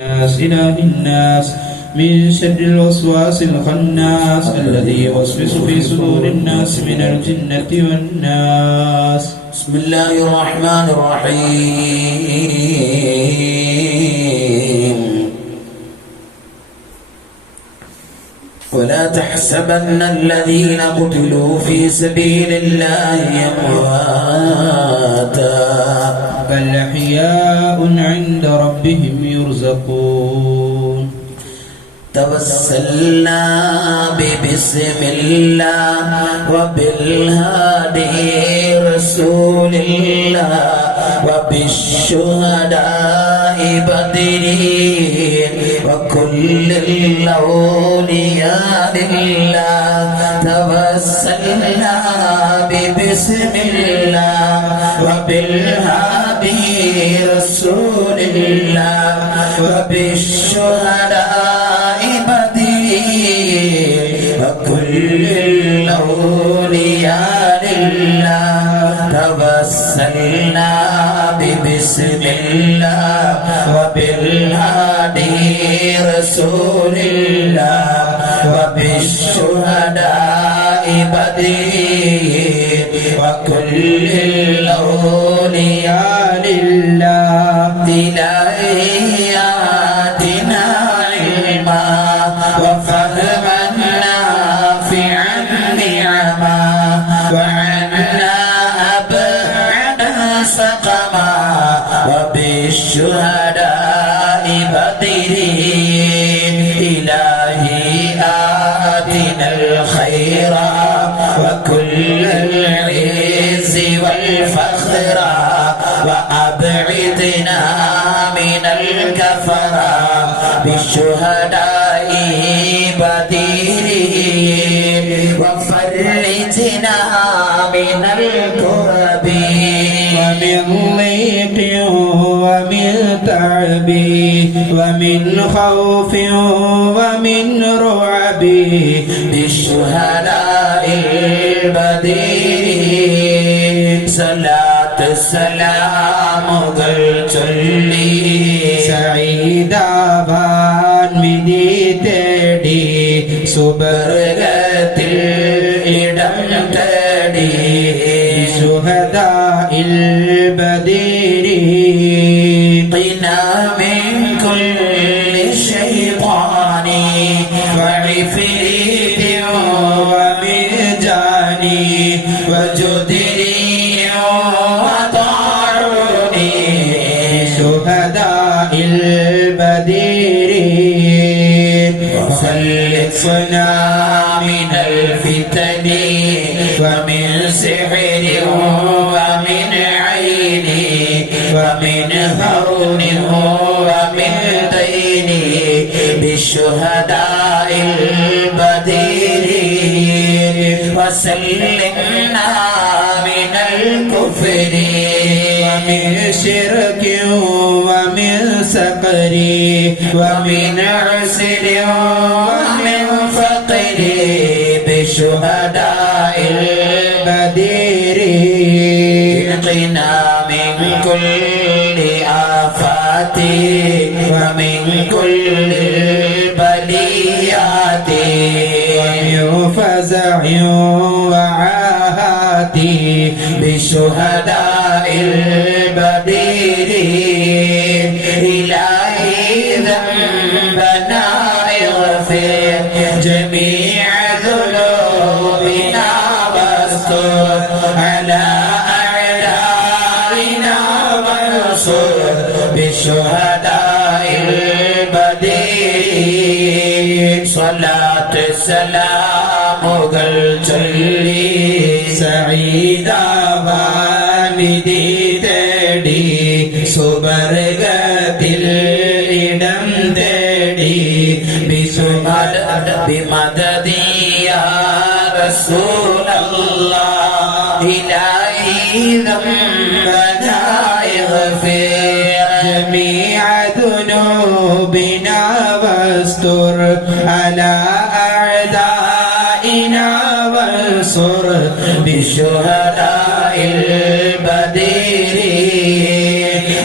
إله الناس من شر الوسواس الخناس الذي يوسوس في صدور الناس من الجنة والناس. بسم الله الرحمن الرحيم. ولا تحسبن الذين قتلوا في سبيل الله أمواتا بل أحياء عند ربهم يرزقون. توسلنا ببسم الله وبالهادي رسول الله وبالشهداء بدرين وكل الأولياء لله. توسلنا ببسم الله وبالهادي رسول الله وبالشهداء وكل الأولياء لله. توسلنا ببسم الله وبالهادي رسول الله وبالشهداء بدرين وكل الأولياء لله. إلهي آتنا علما وفهما نافعا نعما وعنا أبعد سقما وبالشهداء بدرين. إلهي آتنا الخير وكل العز والفخر وأبعدنا من الكفرة بالشهداء بدرين وفرجنا من الكرب ومن ضيق ومن تعب ومن خوف ومن رعب بالشهداء البدرين. صلاة السلام ചൊല്ലി സഈദാവാൻ വിധി തേടി സുബർഗത്തിൽ ഇടം തേടി ശുഹദാഇൽ ബദരി ഖിനാ മിൻ കുല്ലി ശൈത്താനി വഇഫ്രീതി വമിജാനി വജുദ്രി شهداء البدر وخلصنا من الفتن ومن سحر ومن عين ومن هون ومن دين بالشهداء البدر. وسلمنا من الكفر ومن شرك ومن سقر ومن عسر ومن فقر بشهداء البدر. قنا من كل آفات ومن كل البليات ومن فزع وعاهات بشهداء البدر. إلهي ذنبنا اغفر جميع ذنوبنا واستر على أعدائنا وانصر بشهداء البدر. صلاة السلام ചൊല്ലി സഈദാവാൻ വിധി തേടി സുബർഗത്തിൽ ഇടം തേടി بمددي يا رسول الله. إلهي ذنبنا اغفر جميع ذنوبنا واستر على أعدائنا وانصر بشهداء البدر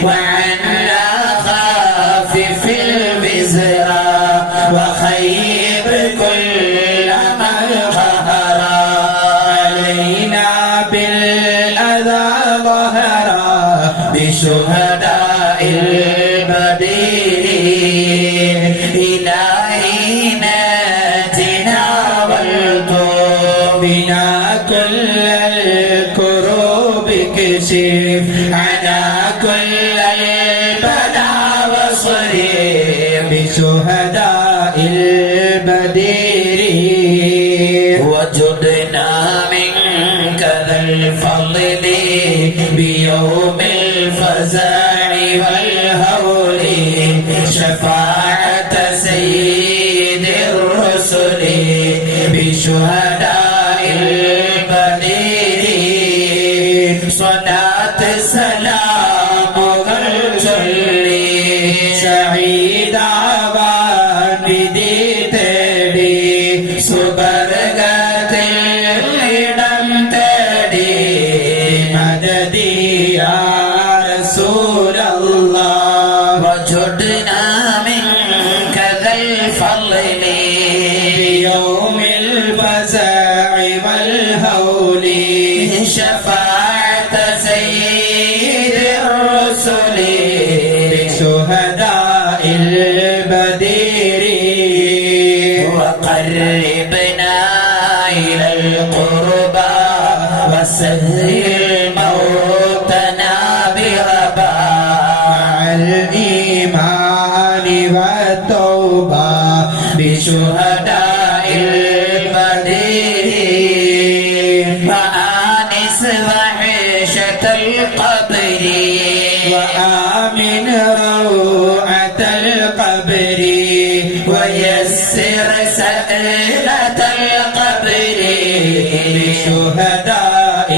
وعنا خافف إلهي ناجنا والطوب بنا كل الكروب كشف عنا كل البلاء وصرف بشهداء البدير وجدنا منك ذا الفضل بيوم الفزع والهول شفاعة سيد الرسل بشهداء البدير صلاة سلام والجلي سعيد عبان بديتدي സുബർഗത്തിൽ ഇടം തേടി مددي يا رسول الله وجدنا منك ذا الفضل بيوم الفزع والهول شفاعة سيد الرسل بشهداء البدير وقربنا إلى القربى وسهل موتنا بربا مع الإيمان والتوبة بشهداء البدير وآنس وحشة القبر وآمن روعة القبر ويسر سألة القبر بشهداء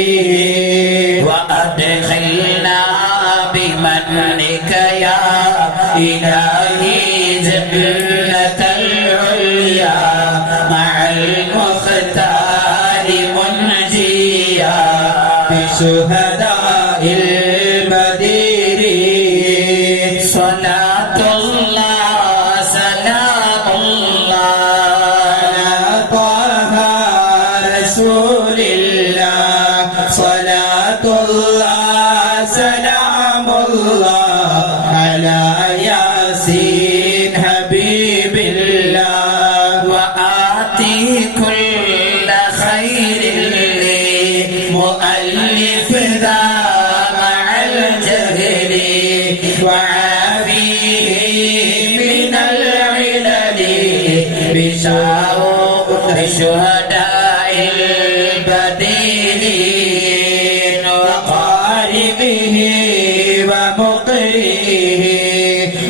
البدير وأدخلنا بمنك يا إلهي جنة العليا مع المختار منجيا بشهداء البدير صلاة الله سلام الله على طه رسول الله صلاة الله سلام الله على ياسين حبيب الله وآتي كل خير لمؤلف ذا مع الجهل وعافيه من العلل بشهداء البديل وقاربه ومقره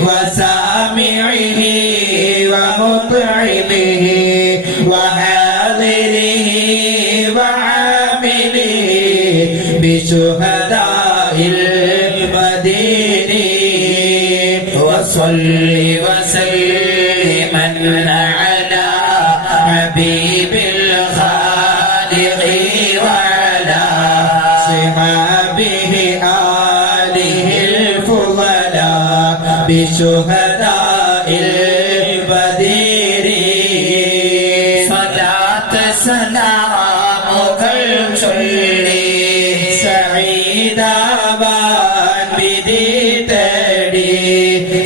وسامعه ومطعمه وحاضره وعامله بشهداء البديل وصل وسلم على حبيب الخالق وعلى صحابه آله الفضلاء بشهداء البدير صلاة سلامك الجلي سعيد آبان بديتدي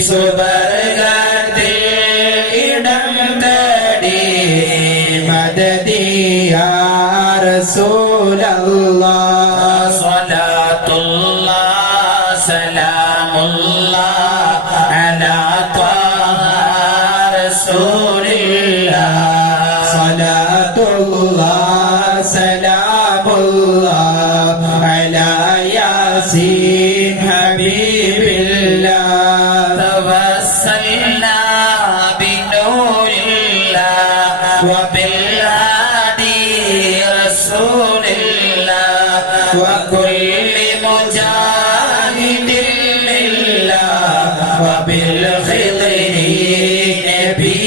സുബർഗത്തിൽ ഇടം തേടി മദദി യാ റസൂലല്ലാഹ് صلاة الله سلام الله على طه رسول الله സലാത്തുല്ലാഹ് സലാമുല്ലാഹ് അലാ യാസീൻ ഹബീബില്ലാഹ് توسلنا بنور الله وبالهادي رسول الله وكل مجاهد لله وبالخضر نبي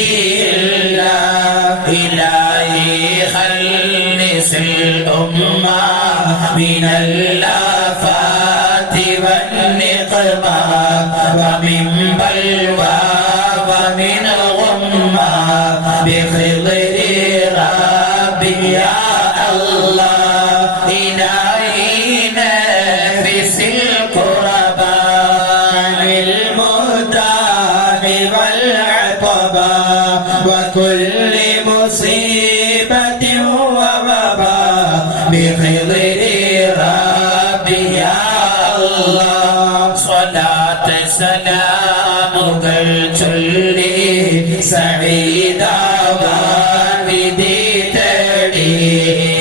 الله إلهي خلص الأمة من الآفات والنقمة ومن بلوى ومن غمة بخضر ربي يا الله إلهي نفس القربى عن وكل مصيبة ووباء بخضر ربي يا الله صلاة سلام ചൊല്ലി സഈദാവാൻ വിധി തേടി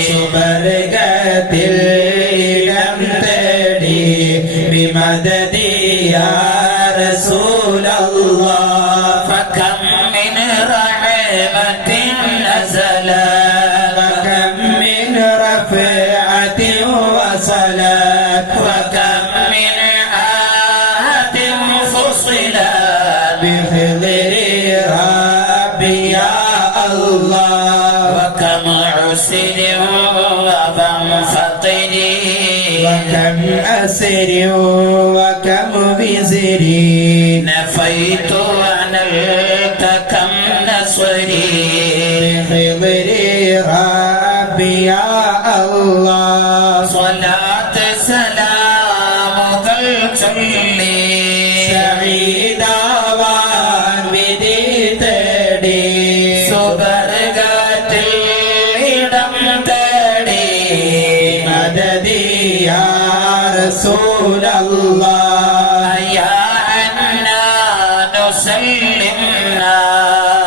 സുവർഗത്തിൽ ഇടം തേടി ബിമദദി യാ റസൂലല്ലാഹ് فكم من رحمة نزلت وكم من رفعة وصلاة وكم من آية فصلت بخضر ربي يا الله وكم عسر وكم فطر وكم أسر وكم بزر نفيت ونلت كم نصري بخضر ربي يا الله صلاة سلامك ചൊല്ലി സഈദാവാൻ വിധി തേടി സുവർഗത്തിൽ ഇടം തേടി മദദി യാ റസൂലല്ലാഹ് يا عنان سلمنا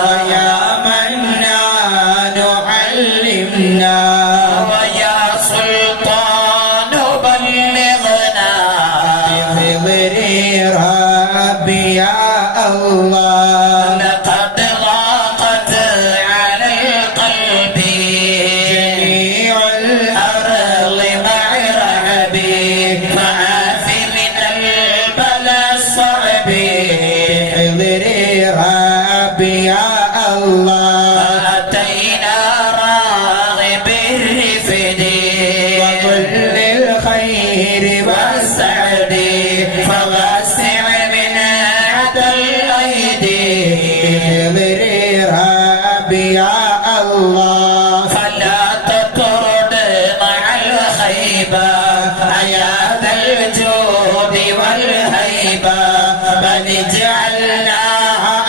ويا منان علمنا ويا سلطان بلغنا بخضر ربي يا الله لقد ضاقت على القلب جميع الأرض مع رهبي فعاف من البلاء الصعب بخضر ربي يا الله أتينا راغب الرفد وكل الخير والسعد فوسع منعة الأيدي بخضر ربي يا الله فلا تطرد مع الخيبة يا ذا الجود والهيبة بل اجعلنا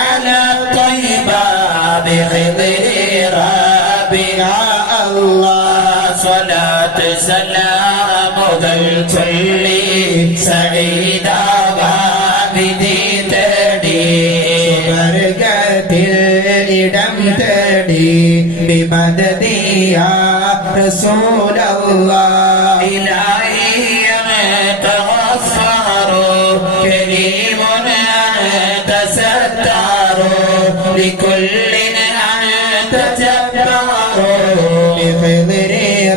على الطيبة بخضر ربي يا الله صلاة سلام ذا الكل سعيدا وابدي تدي സ്വർഗത്തിൽ ഇടം തേടി ബിമദദി യാ റസൂലല്ലാഹ് إلهي أنت غفار كريم أنت ستار لكل أنت جبار بخضر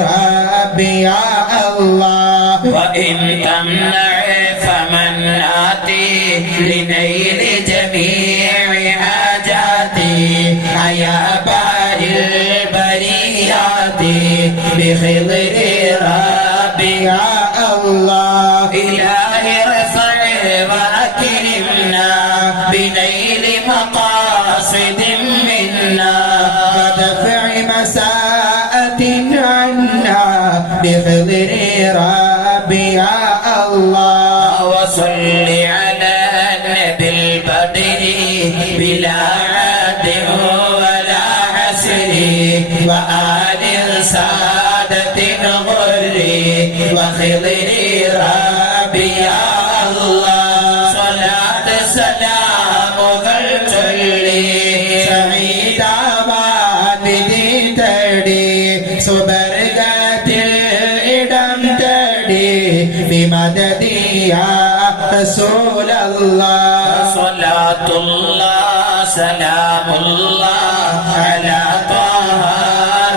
ربي يا الله وإن تمنع فمن آتي لنيل جميع حاجاتي يا بار البريات بخضر ربي يا الله إلهي ارفع وأكرمنا بنيل مقاصد منا ودفع مساءة عنا بخضر ربي يا الله وصل على النبي البدر بلا عد ولا حسر وآل سادة غر وخضر ربي يا الله صلاة سلام الكل സഈദാവാൻ വിധി തേടി സുവർഗത്തിൽ ഇടം തേടി ബിമദദി യാ റസൂലല്ലാഹ് صلاة الله سلام الله على طه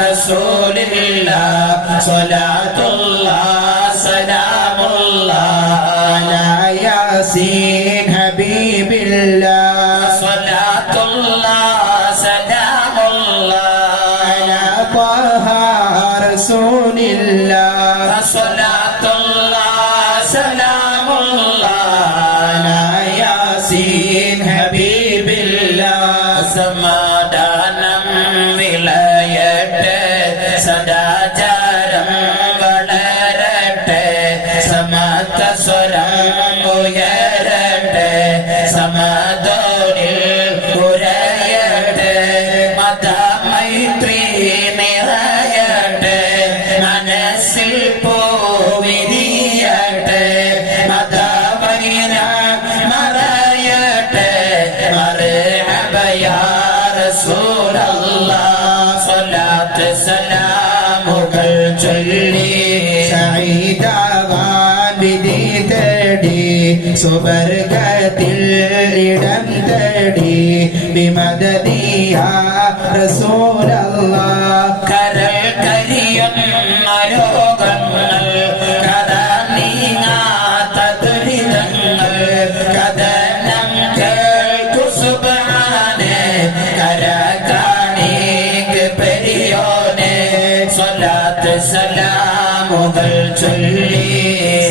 رسول الله صلاة الله سلام الله على ياسين حبيب الله صلاة الله سلام الله على طه رسول الله صلاة الله سلام الله على ياسين حبيب الله സമാധാനം വിളയട്ടെ സദാചാരം വളരട്ടെ സമത്വ സ്വരം ഉയരട്ടെ സമതോനിൽ ഉരയട്ടെ ചൊല്ലി സഈദാവാൻ വിധി തേടി സുവർഗത്തിൽ ഇടം തേടി ബിമദദിയ റസൂലല്ലാഹ് കരൾ കരിയുന്ന രോഗങ്ങൾ കഥ നീങ്ങാത്ത ദുരിതങ്ങൾ കഥനം കേൾക്കു സുബ്ഹാനേ കര കാണിക്ക് പെരിയോനെ സ്വലാത്ത് സലാമുകൾ ചൊല്ലി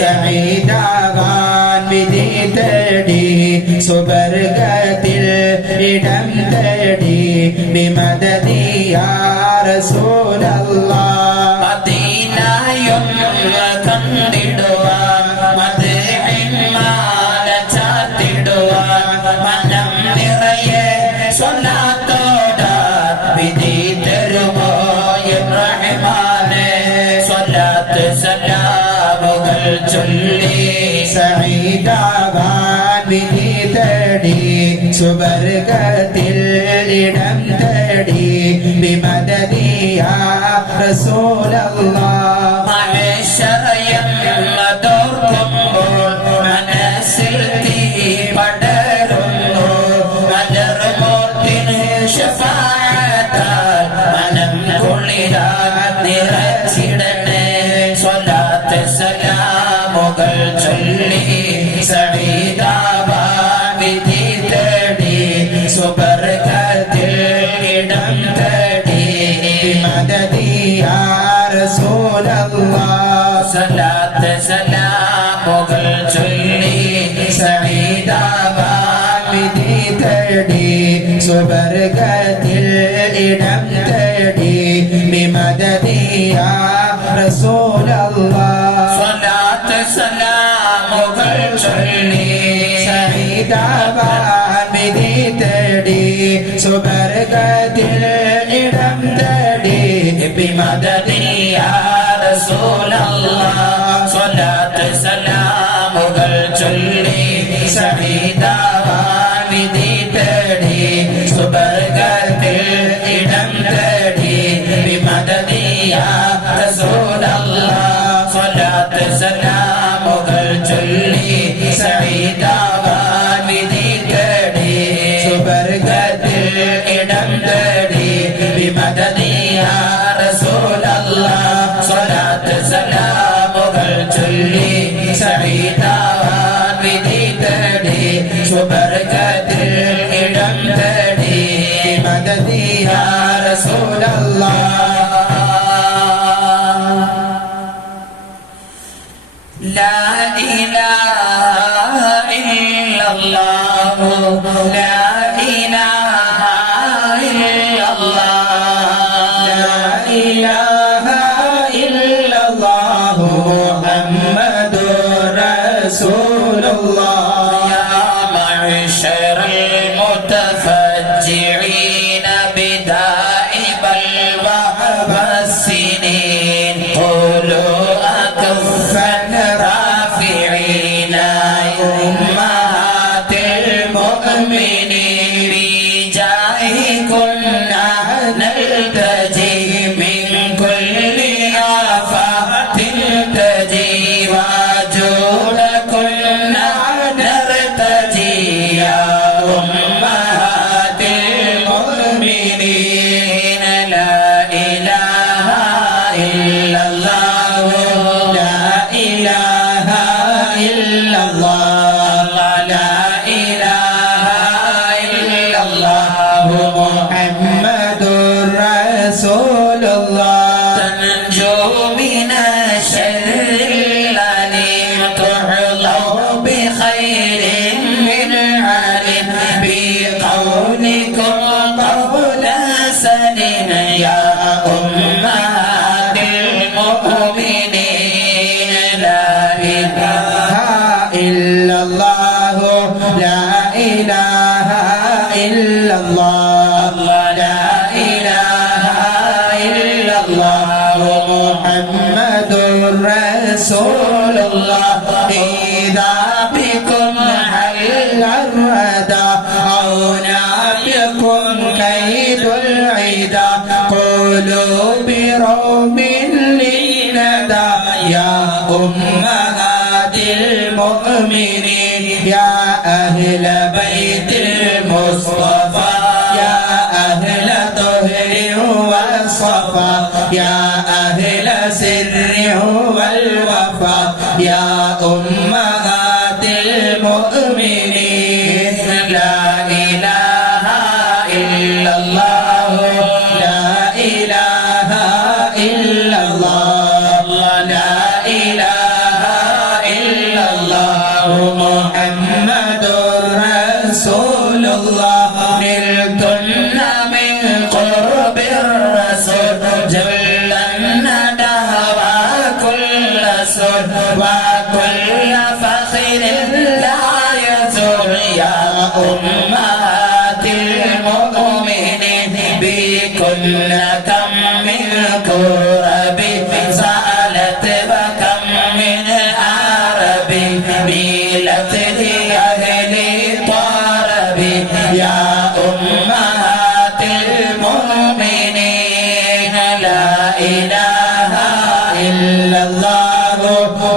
സഈദാവാൻ വിധി തേടി സുവർഗത്തിൽ ഇടം തേടി ബിമദദിയ റസൂലല്ലാഹ് മദീനയും കണ്ടിടുവാൻ മദ്ഹിന്മാല ചാത്തിടുവാൻ മനം നിറയെ സ്വലാത്തോടാൻ വിധി തരുമോ റഹ്മാനേ സ്വലാത്ത് സലാമുകൾ ചൊല്ലി സഈദാവാൻ വിധി തേടി സുവർഗത്തിൽ ഇടം തേടി ബിമദദിയ റസൂലല്ലാഹ് മഹേശ്വരയം അതോർക്കുമ്പോൾ മനസ്സിൽ തീ പടരുന്നു മലർമോത്തിന് ശഫാഅത്താൽ മനം കുളിരാൻ നിറച്ചിടണേ സ്വലാത്ത് സലാമുകൾ ചൊല്ലി സഈദാവാൻ വിധി തേടി സുവർഗത്തിൽ ഇടം തേടി ബിമദദിയ റസൂലല്ലാഹ് സ്വലാത്ത് സലാമുകൾ ചൊല്ലി സഈദാവാൻ വിധി തേടി സുവർഗത്തിൽ ഇടം തേടി ബിമദദിയ റസൂലല്ലാഹ് സ്വലാത്ത് സലാമുകൾ ചൊല്ലി സഈദാവാൻ വിധി തേടി സുവർഗത്തിൽ ഇടം തേടി ബിമദദിയ റസൂലല്ലാഹ് സ്വലാത്ത് സലാമുകൾ ചൊല്ലി സഈദാവാൻ വിധി തേടി സുവർഗത്തിൽ ഇടം തേടി ബിമദദിയ റസൂലല്ലാഹ് സ്വലാത്ത് സലാമുകൾ ചൊല്ലി സഈദാവാൻ വിധി തേടി സുവർഗത്തിൽ ഇടം തേടി ബിമദദിയ റസൂലല്ലാഹ് സ്വലാത്ത് സലാമുകൾ ചൊല്ലി സഈദാവാൻ വിധി തേടി സുവർഗത്തിൽ ഇടം തേടി ബിമദദിയ റസൂലല്ലാഹ് لا إله إلا الله لا إله إلا الله لا إله إلا الله محمد رسول الله يا معشر المتفجعين بدائب الوهب السنين قولوا أكفا رافعين أمهات المؤمنين بجاهكن نلتجي من كل آفات تجي وجودكن نرتجي يا أمهات المؤمنين لا إله إلا الله لا إله إلا الله لا إله إلا الله محمد رسول الله تنجو من الشر الأليم تحظى بخير من علم بقولكم قول سليم يا أمهات المؤمنين لا إله إلا الله لا إله إلا الله لا إله إلا الله محمد رسول الله إذا بكم حل الردى أو نابكم كيد العدا قولوا برب لي أهل بيت المصطفى يا أهل طهر والصفا يا أهل سر والوفا يا أمهات المؤمنين لا إله إلا الله لا إله إلا الله لا إله إلا الله محمد رسول الله نلتن من قرب الرسول جل الندى وكل سر وكل فخر لا يزول يا أمهات المؤمنين بكل كم من كرب سالت وكم من عرب ميلت لأهل طرب يا أمهات المؤمنين لا إله إلا الله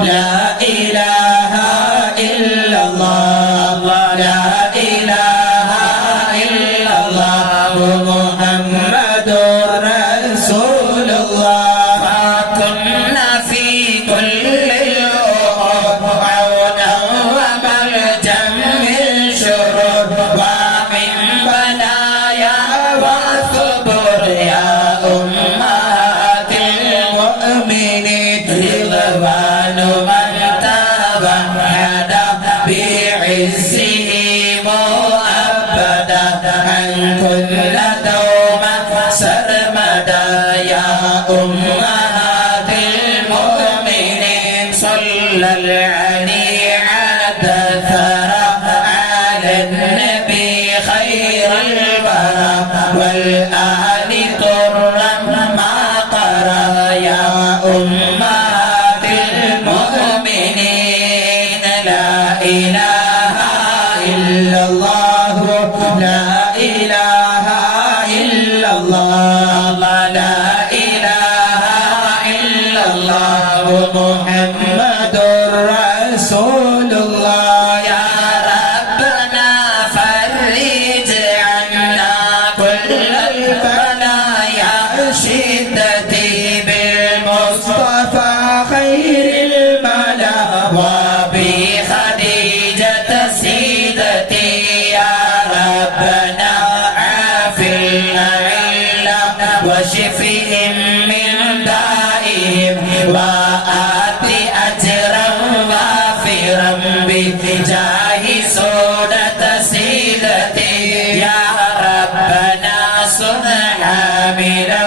لا إله إلا الله لا إله إلا الله محمد رسول الله كنا في كل الأمور عونا وملجا من شرور ومن بلايا وثبور يا أمهات المؤمنين رضوان من توحد بعزه مؤبدا عن كل دوما سرمدا يا أمهات المؤمنين صلى العلي عدد الثرى على النبي خير الورى والآل طرا ما قرى يا أمهات المؤمنين لا إله إلا الله لا إله إلا الله لا إله إلا الله محمد رسول الله يا ربنا فرج عنا كل البلايا شدتي بالمصطفى خير الملا وبخديجة سيدتي يا ربنا عافنا علا وشفهم من دائهم وآت أجرا وافرا بجاه سودة سيدتي يا ربنا صنع حاملا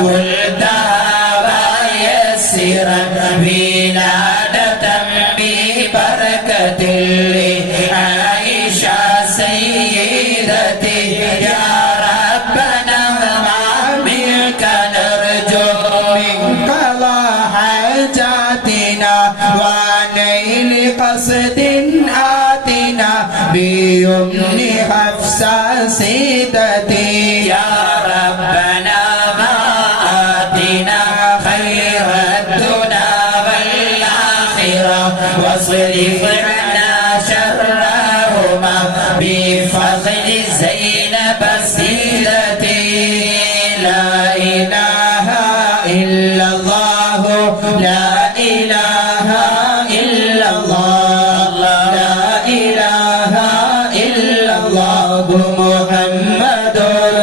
وولدها ويسرا ولادة ببركة لعائشة سيدتي يا ربنا ما منك نرجو من قضاء حاجاتنا ونيل قصد آتنا بيمن حفصة سيدتي يا ربنا ما آتنا خير الدنيا والآخرة واصرف عنا شرهما بفضل زينب سيدتي لا إله إلا الله لا إله إلا الله لا إله إلا الله محمد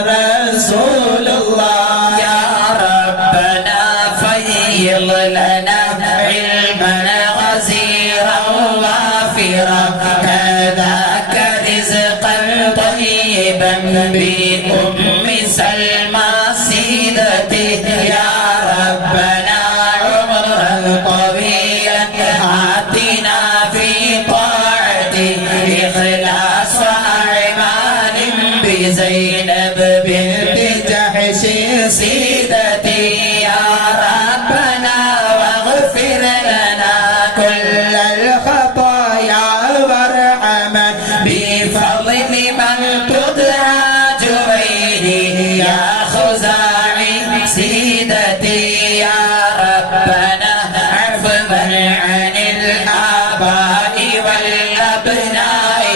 رسول الله يا ربنا فيض لنا علما غزيرا وافرا كذاك رزقا طيبا بأم سلمى سيدتي يا ربنا عمرا طويلا آتنا في طاعته إخلاص وأعمال بزينب بنت جحش سيدتي يا ربنا واغفر لنا كل الخطايا وارحمنا بفضل من تدعى جويني يا خزاعي سيدتي يا ربنا عفوا عن الآباء والأبناء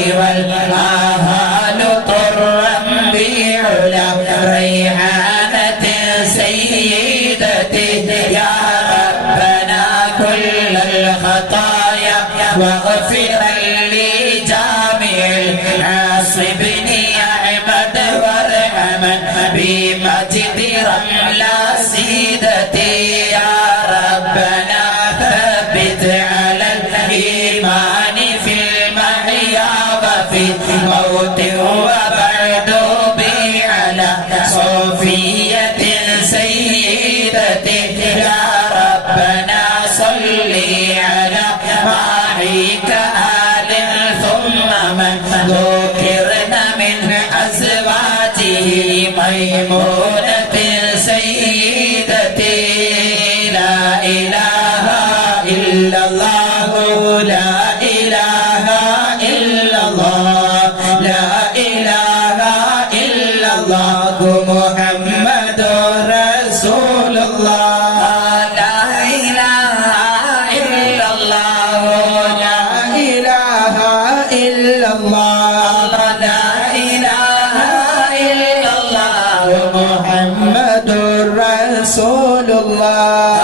بمجد رملا سيدتي يا ربنا ثبت على الإيمان في المحيا وفي الموت وبعد بي على صفية سيدتي يا ربنا صل على معيك آل ثم من ذكرنا من أزواجه ميمونة سيدتي لا إله إلا الله لا إله إلا الله لا إله إلا الله محمد رسول الله لا إله إلا الله لا إله إلا الله لا إله إلا الله محمد رسول الله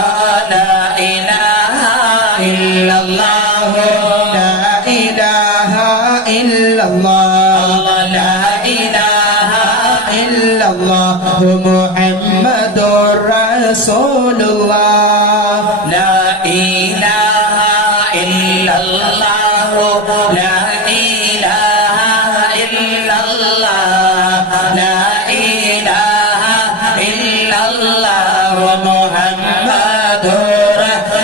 لا إله إلا الله لا إله إلا الله لا إله إلا الله محمد رسول الله لا إله إلا الله لا إله إلا الله لا إله إلا الله محمد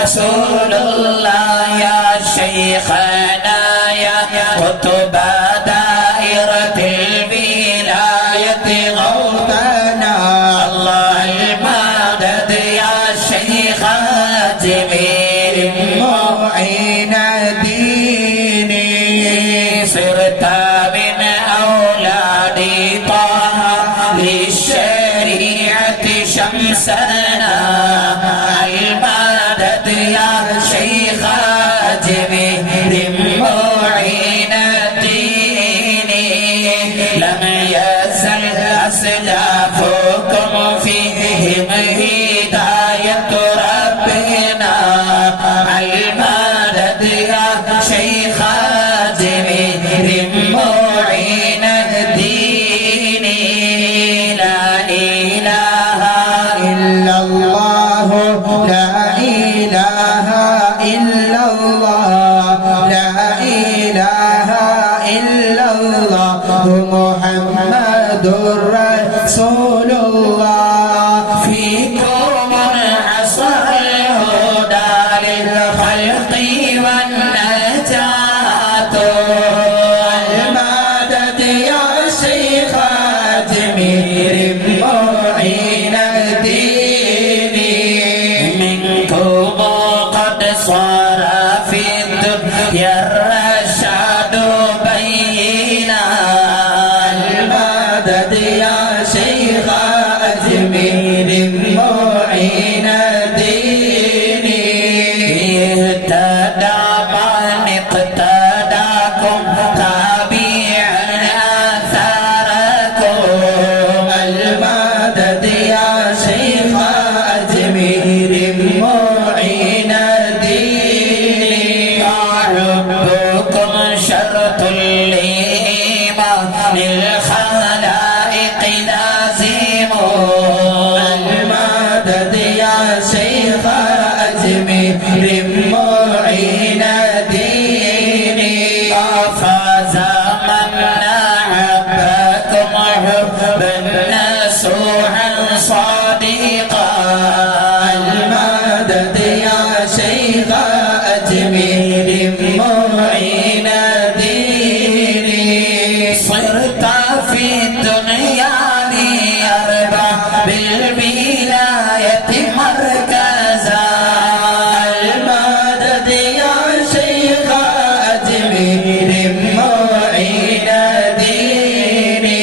رسول الله يا شيخنا يا قطب دائرة الولاية غوثنا الله المدد يا شيخ جميل معين ديني صرت من أولاد طه للشريعة شمسنا المدد يا شيخ جميل معين ديني لم يزل أسلافكم فيهم هداية ربنا المدد يا شيخ جميل معين ديني لا إله إلا الله لا إله إلا الله لا إله إلا الله محمد رسول الله فيكم عصر الهدى للخلق والنجاة المدد يا شيخ جميل معين ديني منكم قد صار في الدنيا الرشاد بينا المدد يا شيخ أجميل معين ديني اهتدى من اقتداكم تابعا آثاركم المدد يا شيخ أجميل معين ديني ربكم شرط الإيمان الخلائق لازم المدد يا شيخ أجميل معين ديني فاز من أحبكم حبا نسوعا صادقا المدد يا شيخ أجميل معين ديني صرت في الدنيا لأربع بالولاية مركزا المدد يا شيخ أجميل معين ديني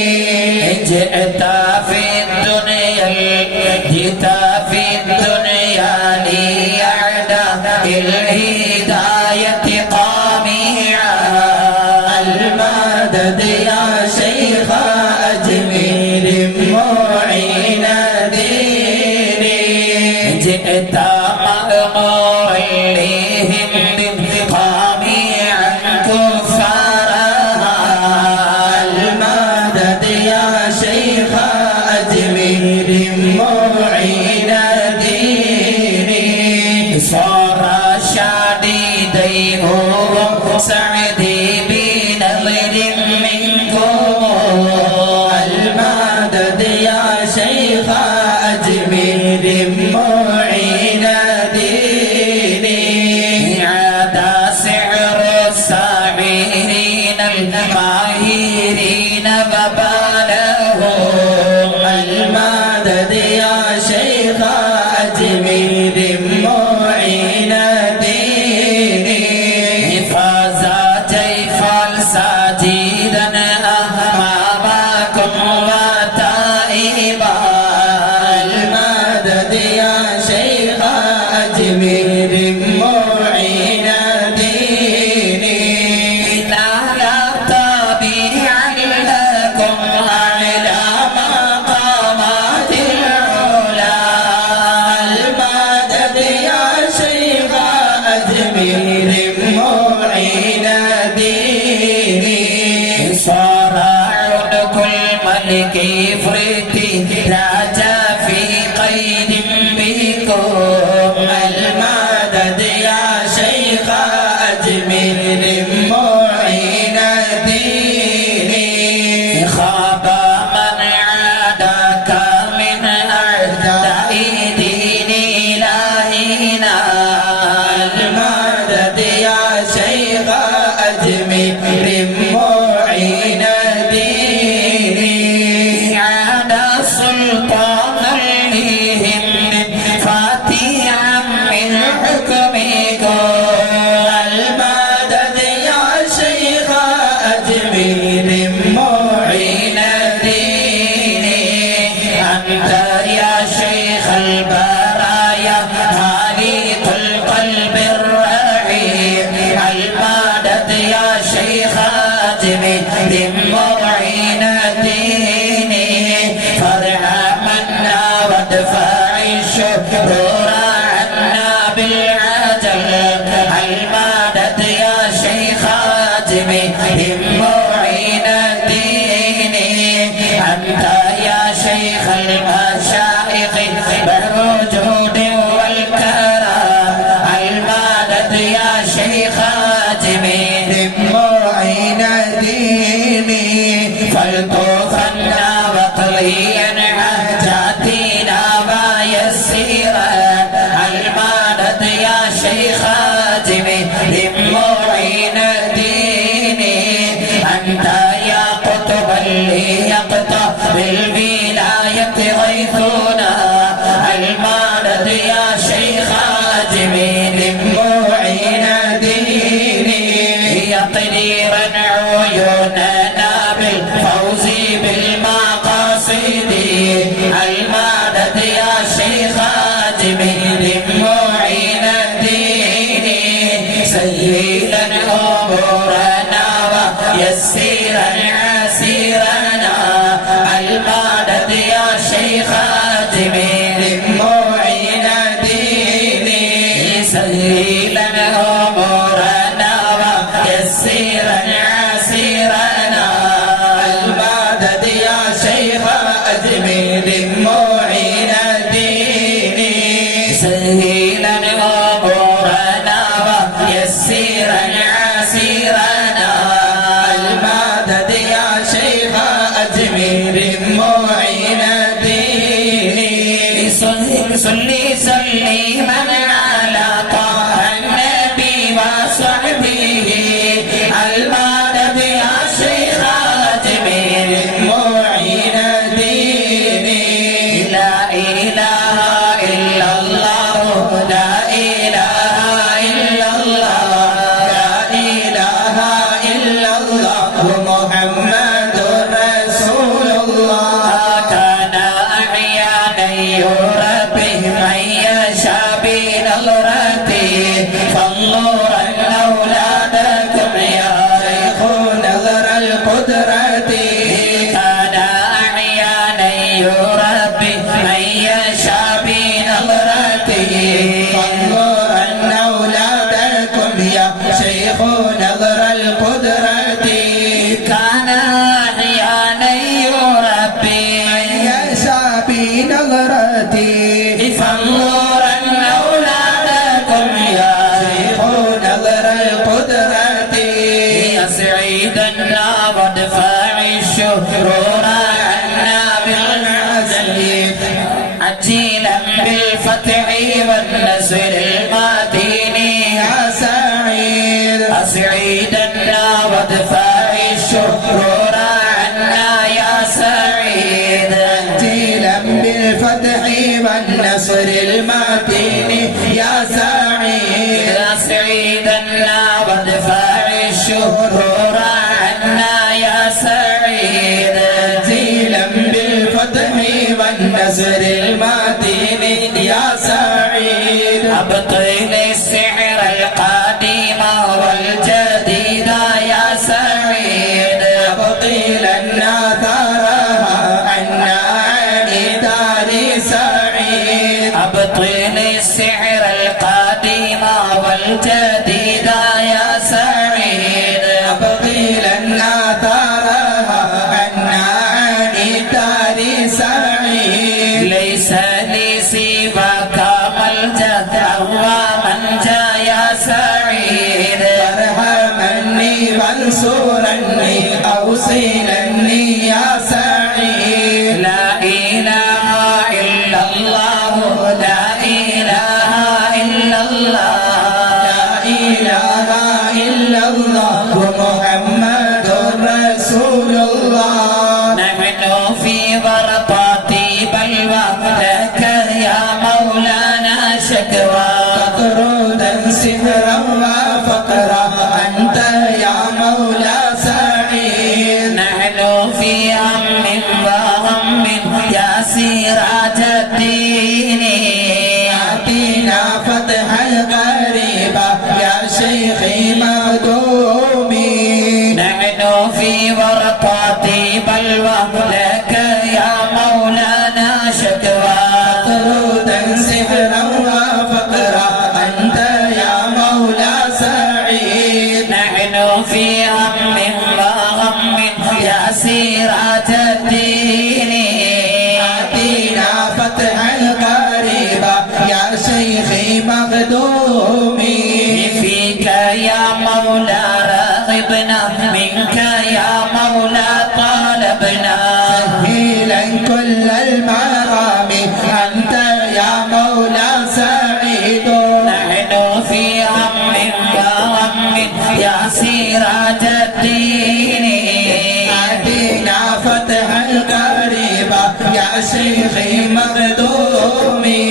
جئت في الدنيا لأعداء الهداية قامعا المدد يا شيخ أجميل معين ديني جئت مأمور لهم بالقام عن كفارها المدد يا شيخ وباله المدد يا شيخ أجمير معين ديني فاز جيف ساجدا أمامكم وتائبا المدد يا شيخ أجمير معين ديني لا يطبيع لكم على مقامات العلا المدد يا شيخ أجمير معين ديني صار عنق الملك فرتي راجع في قيد بكم المدد يا شيخ أجمير معين ديني خاب من عاداك من أعداء دين إلهنا المدد يا شيخ أجمير معين ديني عاد سلطان الهند فاتحا من حكمكم المدد يا شيخ أجمير معين ديني أنت يا شيخ البرايا خالق القلب الرحيم المدد يا شيخ أجمير معين ديني فارحمنا وادفع الشرور عنا بالعجل المدد يا شيخ أجمير معين ديني أنت يا شيخ المشايخ بحر الجود والكرم المدد يا شيخ أجمير معين ديني فالطوفنا وقليا حاجاتنا ويسيرا المدد يا شيخ أجمير معين ديني أنت يا قطب اللي يقطع بالولاية غيثنا المدد يا شيخ أجمير معين ديني يقديرا عيوننا بالفوز بالمقاصد والنصر المتين يا سعيد يا سعيدا وادفع الشرور عنا يا سعيد جيلا بالفتح والنصر المتين يا سعيد أبطل السحر القديم والجديد يا سعيد أبطل النثارها عنا عن دار سعيد أبطل السحر القديم والجديد يا سعيد أبطل النثارها عنا عن دار سعيد ليس لي سواك ملجأ ومنجا يا سعيد ارحمني وانصرني أوصلني يا سعيد لا إله إلا الله لا إله إلا الله لا إله إلا الله محمد رسول الله نحن في ورطات بلوى لك يا مولانا شكوى تطردا سهرا وفقرا أنت يا مولى سعيد نحن في هم وغم يا سراج الدين آتنا فتحا قريبا يا شيخي مخدومي نحن في ورطات بلوى لك يا مولانا شكوى تطردا سهرا وفقرا أنت يا مولى سعيد نحن في هم وغم يا سراج الدين آتنا فتحا قريبا يا شيخي مخدومي فيك يا مولا راغبنا منك يا مولا طالبنا سهيلا كل المرام أنت يا مولى سعيد نحن في هم وغم يا سراج الدين آتنا فتحا قريبا يا شيخي مخدومي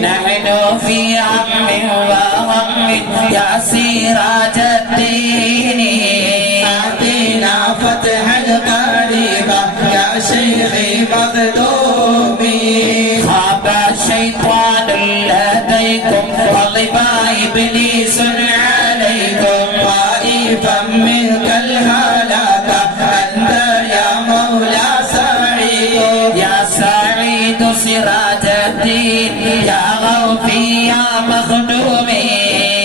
نحن في هم وغم يا سراج الدين آتنا فتحا قريبا يا شيخي مخدومي خاب الشيطان لديكم غضب إبليس عليكم خائفا منك الهلاك أنت يا مولى سعيد يا سعيد سراج الدين يا غوثي يا مخدومي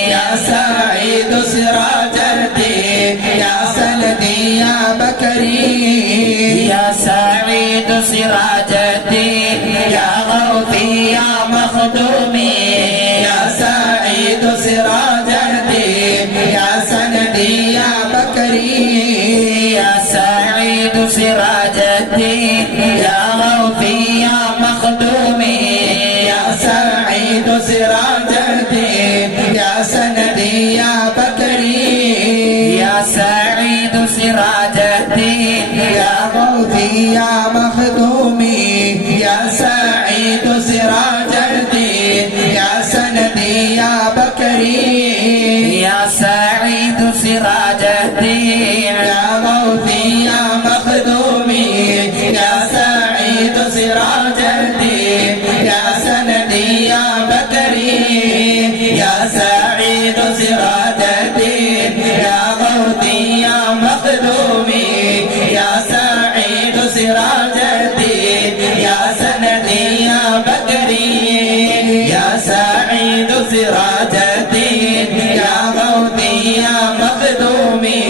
يا سعيد سراج الدين يا سندي يا بكري يا سعيد سراج الدين يا غوثي يا مخدومي يا سعيد سراج الدين يا سندي يا بكري يا سعيد سراج الدين يا غوثي يا مخدومي يا سعيد سراج الدين يا سندي يا بكري يا سعيد سراج الدين يا غوثي يا مخدومي يا سعيد سراج الدين يا سندي يا بكري يا سعيد سراج الدين يا غوثي يا مخدومي يا سعيد سراج الدين يا سندي يا بكري يا سعيد سراج الدين يا غوثي يا مخدومي يا سعيد سراج الدين يا سندي يا بكري يا سعيد سراج الدين يا غوثي يا مخدومي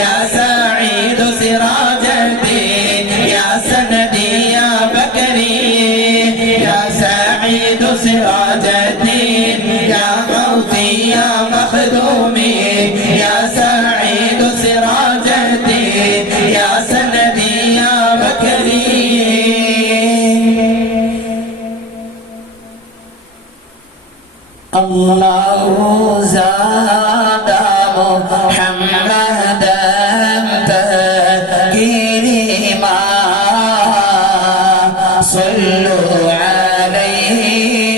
يا سعيد سراج الدين يا سندي يا بكري يا سعيد سراج الدين يا غوثي يا مخدومي يا سعيد سراج الدين يا سندي يا بكري الله زاد محمدا تكريما صلوا عليه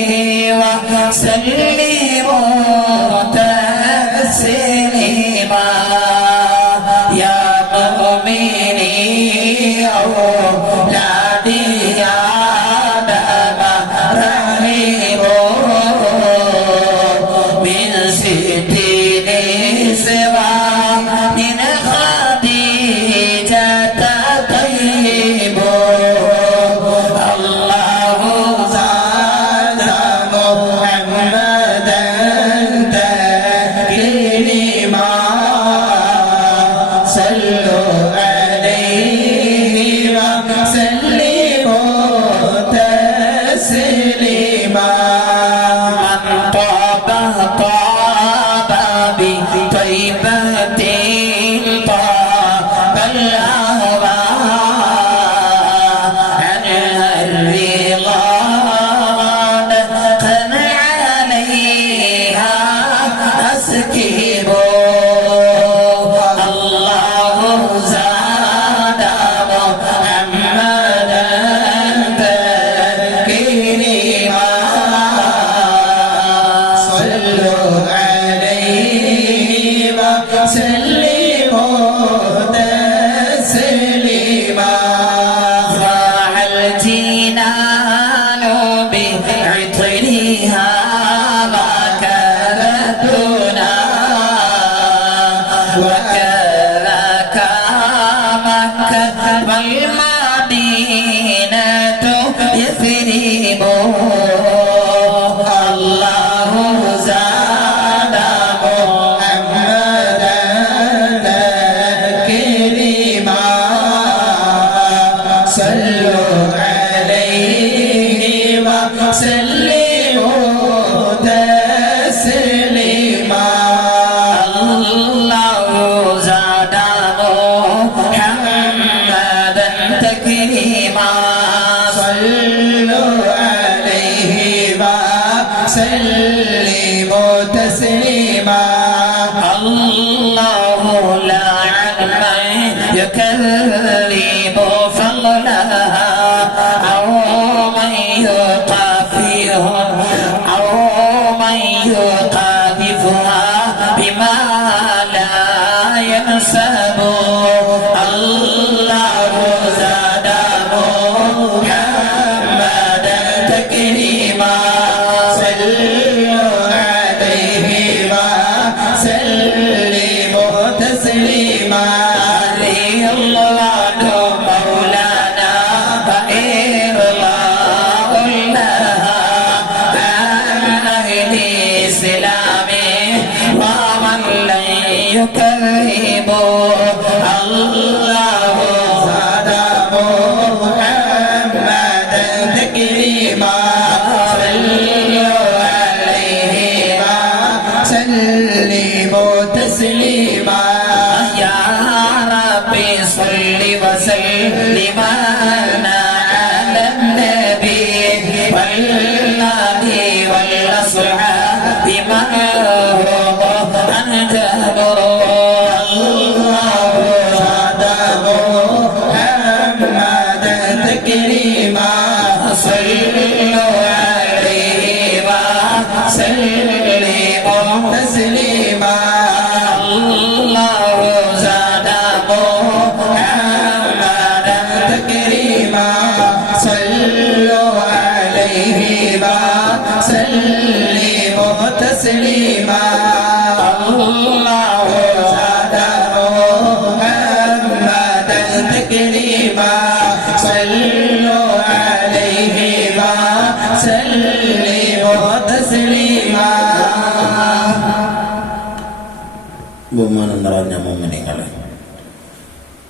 ബഹുമാനം നിറഞ്ഞ മുഅ്മിനീങ്ങളെ,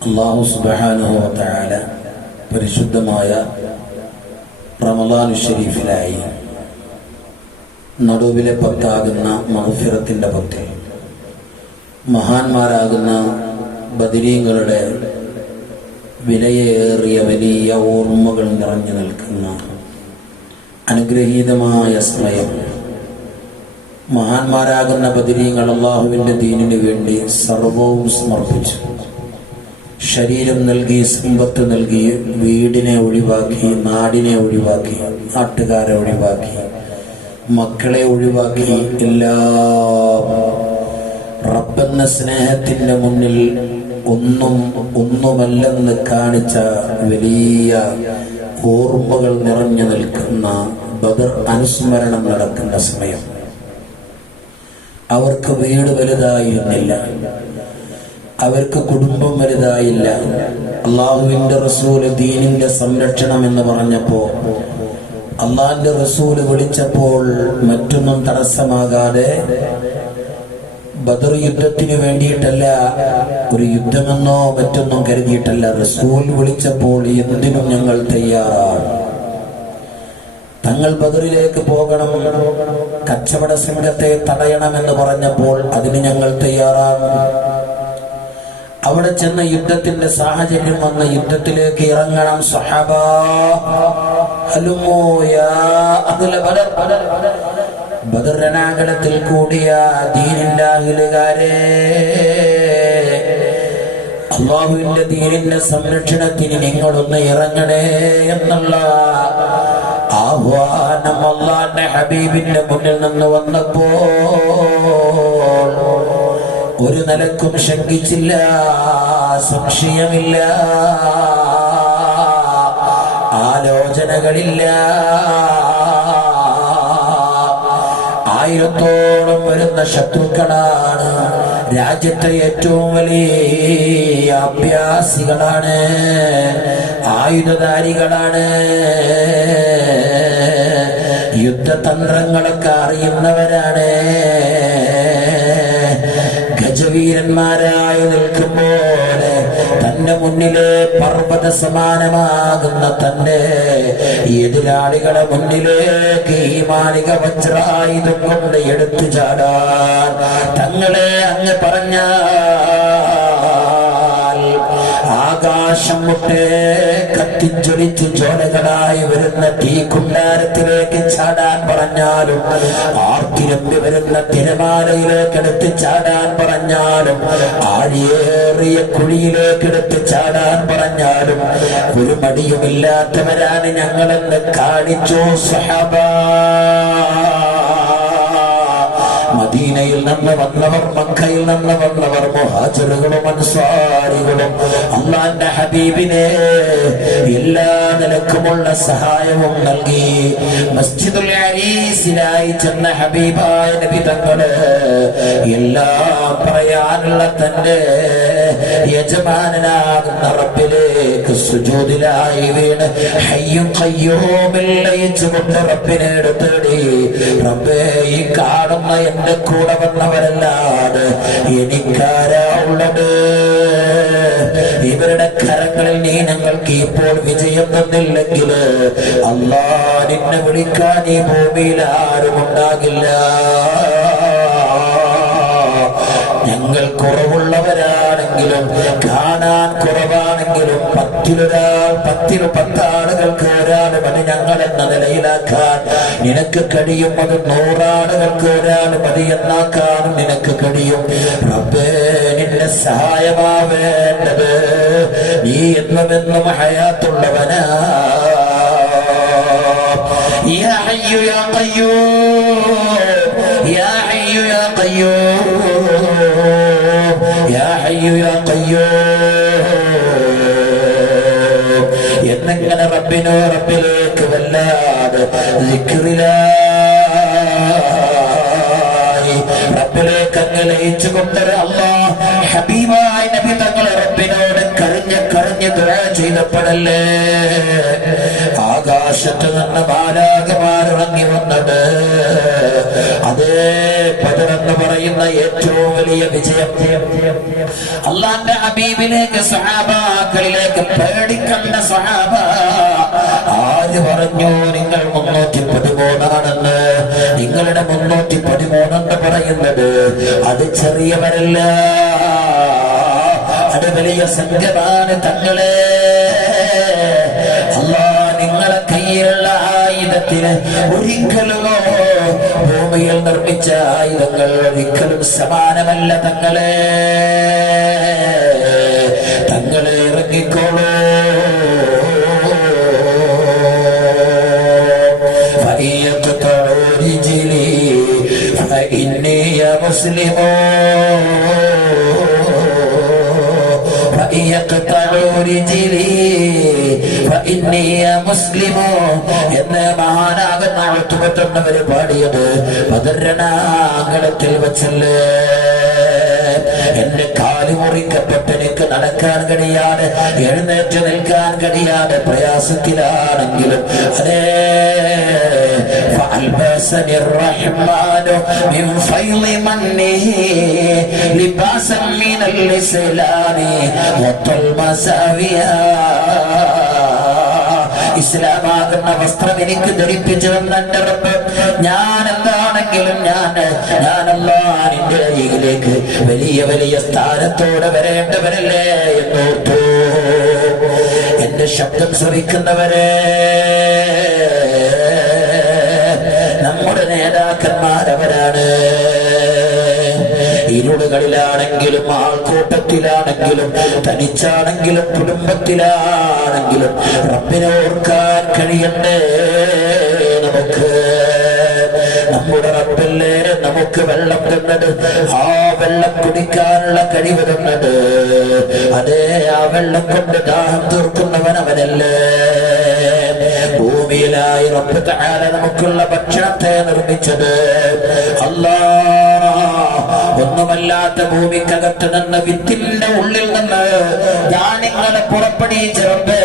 അല്ലാഹു സുബ്ഹാനഹു വ തആല പരിശുദ്ധമായ റമളാൻ ശരീഫിലായി നടുവിലെ പത്താകുന്ന മഗ്ഫിറത്തിന്റെ പത്തിൽ മഹാന്മാരാകുന്ന ബദരീങ്ങളുടെ വിലയേറിയ വലിയ ഓർമ്മകൾ നിറഞ്ഞു നിൽക്കുന്ന അനുഗ്രഹീതമായ സമയം. മഹാന്മാരാകുന്ന ബദരീങ്ങൾ അള്ളാഹുവിൻ്റെ ദീനിനു വേണ്ടി സർവവും സമർപ്പിച്ചു. ശരീരം നൽകി, സമ്പത്ത് നൽകി, വീടിനെ ഒഴിവാക്കി, നാടിനെ ഒഴിവാക്കി, നാട്ടുകാരെ ഒഴിവാക്കി, മക്കളെ ഒഴിവാക്കി, എല്ലാ റബ്ബെന്ന സ്നേഹത്തിൻ്റെ മുന്നിൽ ഒന്നുമല്ലെന്ന് കാണിച്ച വലിയ ഓർമ്മകൾ നിറഞ്ഞു നിൽക്കുന്ന ബദർ അനുസ്മരണം നടക്കുന്ന സമയം. അവർക്ക് വീട് വലുതായിരുന്നില്ല, അവർക്ക് കുടുംബം വലുതായില്ല. അള്ളാഹുവിന്റെ റസൂല് ദീനിന്റെ സംരക്ഷണം എന്ന് പറഞ്ഞപ്പോ, അള്ളാഹിന്റെ റസൂല് വിളിച്ചപ്പോൾ മറ്റൊന്നും തടസ്സമാകാതെ, ബദർ യുദ്ധത്തിന് വേണ്ടിയിട്ടല്ല, ഒരു യുദ്ധമെന്നോ മറ്റൊന്നും കരുതിയിട്ടല്ല, റസൂൽ വിളിച്ചപ്പോൾ എന്തിനും ഞങ്ങൾ തയ്യാറാണ്. തങ്ങൾ ബദറിലേക്ക് പോകണം, കച്ചവട സംഘത്തെ തടയണമെന്ന് പറഞ്ഞപ്പോൾ അതിന് ഞങ്ങൾ തയ്യാറാണ്. അവിടെ ചെന്ന് യുദ്ധത്തിന്റെ സാഹചര്യം വന്ന് യുദ്ധത്തിലേക്ക് ഇറങ്ങണം. സഹാബാ ഹലുമോ യാ അഹ്ല ബദർ, ബദർ രണാങ്കണത്തിൽ കൂടിയ ദീനിന്റെ അഹ്ലുകാരെ, അല്ലാഹുവിന്റെ ദീനിന്റെ സംരക്ഷണത്തിന് നിങ്ങളൊന്ന് ഇറങ്ങണേ എന്നുള്ള ആഹ്വാനം അല്ലാഹുവിന്റെ ഹബീബിന്റെ മുന്നിൽ നിന്ന് വന്നപ്പോൾ ഒരു നിലക്കും ശങ്കിച്ചില്ല, സംശയമില്ല, ആലോചനകളില്ല. 1000-ഓളം വരുന്ന ശത്രുക്കളാണ്, രാജ്യത്തെ ഏറ്റവും വലിയ അഭ്യാസികളാണ്, ആയുധധാരികളാണ്, യുദ്ധതന്ത്രങ്ങളൊക്കെ അറിയുന്നവരാണ്. ഗജവീരന്മാരായി നിൽക്കുമ്പോൾ തന്റെ മുന്നിലെ പർവ്വത സമാനമാകുന്ന തന്റെ എതിരാളികളെ മുന്നിലേക്ക് ഈ മാലിക വജ്രായുധം കൊണ്ട് എടുത്തു ചാടാൻ തങ്ങളെ അങ്ങ് പറഞ്ഞാൽ ആകാശം മുട്ടേ കത്തിജ്വലിച്ച് ജ്വാലകളായി വരുന്ന തീക്കുണ്ടാരത്തിലേക്ക് ചാടാൻ പറഞ്ഞാലും, ആർത്തിരമ്പി വരുന്ന തിരമാലയിലേക്ക് എടുത്ത് ചാടാൻ പറഞ്ഞാലും, ആഴിയേറിയ കുഴിയിലേക്ക് എടുത്ത് ചാടാൻ പറഞ്ഞാലും ഒരു മടിയുമില്ലാത്തവരാണ് ഞങ്ങളെന്ന് കാണിച്ചു സഹബാ. മദീനയിൽ നിന്ന് വന്നവർ, മക്കയിൽ നിന്ന് വന്നവർ, മുഹാജിറുകളും അൻസ്വാരികളും അല്ലാഹുവിന്റെ ഹബീബിനെ എല്ലാ നിലക്കുമുള്ള സഹായവും നൽകി. മസ്ജിദുൽ അരീസിലായി ചെന്ന ഹബീബായ നബി തങ്ങള് എല്ലാം പറയാനുള്ള തന്റെ യജമാനനാകുന്ന റബ്ബിലേക്ക് സുജൂദിലായി വീണ് ഹയ്യും ഖയ്യൂമിൽ ലയിച്ചുകൊണ്ട് റബ്ബിനെ എടുത്തേടി. റബ്ബേ, ഈ കാണുന്ന എന്റെ കൂടെ വന്നവരല്ലാതെ എനിക്കാരാ ഉള്ളത്? ഇവരുടെ കരങ്ങളിൽ നീ ഞങ്ങൾക്ക് ഇപ്പോൾ വിജയം തന്നില്ലെങ്കിൽ അല്ലാ, നിന്നെ വിളിക്കാൻ ഈ ഭൂമിയിൽ ആരും ഉണ്ടാകില്ല. ഞങ്ങൾ കുറവുള്ളവരാണെങ്കിലും, കാണാൻ കുറവാണെങ്കിലും, 10 ആളുകൾക്ക് ഒരാൾ മതി ഞങ്ങൾ എന്ന നിലയിലാക്കാൻ നിനക്ക് കഴിയും. അത് 100 ആളുകൾക്ക് ഒരാൾ മതി എന്നാക്കാനും നിനക്ക് കഴിയും. റബ്ബേ, നിന്റെ സഹായമാവേണ്ടത്. നീ എന്നുമെന്നും ഹയാത്തുള്ളവനാ. യാ ഹയ്യു യാ ഖയ്യൂം, യാ ഹയ്യു യാ ഖയ്യൂം, യാ ഹയ്യു യാ ഖയ്യൂം എന്നിങ്ങനെ റബ്ബിലേക്ക് വല്ലാതെ ദിക്റിലായി റബ്ബിലേക്ക് അങ്ങ് ലയിച്ചുകൊണ്ട് അല്ലാഹ് ഹബീബായ നബി തങ്ങളെ റബ്ബിനോട് കരഞ്ഞ് ദുആ ചെയ്തപ്പോഴല്ലേ ആകാശത്ത് നിന്ന് മാലാഖമാർ ഇറങ്ങി വന്നത്. അതേ ബദർ എന്ന് പറയുന്ന ഏറ്റവും വലിയ വിജയം അല്ലാഹുവിന്റെ ഹബീബിലേക്ക്, സഹാബാക്കളിലേക്ക് പേടിക്കണ്ട സഹാബ. ആര് പറഞ്ഞു നിങ്ങൾ 313 നിങ്ങളുടെ 313 എന്ന് പറയുന്നത് അത് ചെറിയവരല്ല, അത് വലിയ സംഘമാണ് തങ്ങളെ. അല്ലാഹ് നിങ്ങളെ കയ്യിലുള്ള ആയുധത്തിന് ഒരിക്കലുമോ ഭൂമിയിൽ നിർമ്മിച്ച ആയുധങ്ങൾ ഒരിക്കലും സമാനമല്ല തങ്ങളെ. തങ്ങളെ ഇറങ്ങിക്കോളൂ. رجلي فإني مسلم എന്ന് മഹാനാകുന്ന ഉത്തുബത്തുന്നവർ പാടിയത് ബദറിനാങ്കണത്തിൽ വച്ചല്ലേ. എന്റെ കാല് മുറിക്കപ്പെട്ട് എനിക്ക് നടക്കാൻ കഴിയാതെ എഴുന്നേറ്റ് നിൽക്കാൻ കഴിയാതെ പ്രയാസത്തിലാണെങ്കിലും അതേ فألبسني الرحمن من فيض منه لباسا من الإسلام والمساوية. ഇസ്ലാമാകുന്ന വസ്ത്രം എനിക്ക് ധരിപ്പിച്ചു എന്നെ റബ്ബ്. ഞാൻ എന്താണെങ്കിലും ഞാൻ അല്ലാഹുവിന്റെ അരികിലേക്ക് വലിയ വലിയ സ്ഥാനത്തോടെ വരേണ്ടവരല്ലേ എന്നോർത്തു. എന്റെ ശബ്ദം ശ്രവിക്കുന്നവരെ, നമ്മുടെ നേതാക്കന്മാരവരാണ്. ഇരുളുകളിലാണെങ്കിലും ആൾക്കൂട്ടത്തിലാണെങ്കിലും തനിച്ചാണെങ്കിലും കുടുംബത്തിലാണെങ്കിലും റബ്ബിനെ ഓർക്കാൻ കഴിയണ്ടേ നമുക്ക്. നമ്മുടെ റബ്ബല്ലേ നമുക്ക് വെള്ളം തന്നത്, ആ വെള്ളം കുടിക്കാനുള്ള കഴിവ് തന്നത്. അതേ ആ വെള്ളം കൊണ്ട് ദാഹം തീർക്കുന്നവൻ അവനല്ലേ. ഭൂമിയിലായി റബ്ബ് തആല നമുക്കുള്ള ഭക്ഷണത്തെ നിർമ്മിച്ചത് ഒന്നുമല്ലാത്ത ഭൂമിക്കകത്ത് നിന്ന് വിത്തിന്റെ ഉള്ളിൽ നിന്ന് ധാന്യങ്ങളെ പുറപ്പെടുവിച്ച റബ്ബ്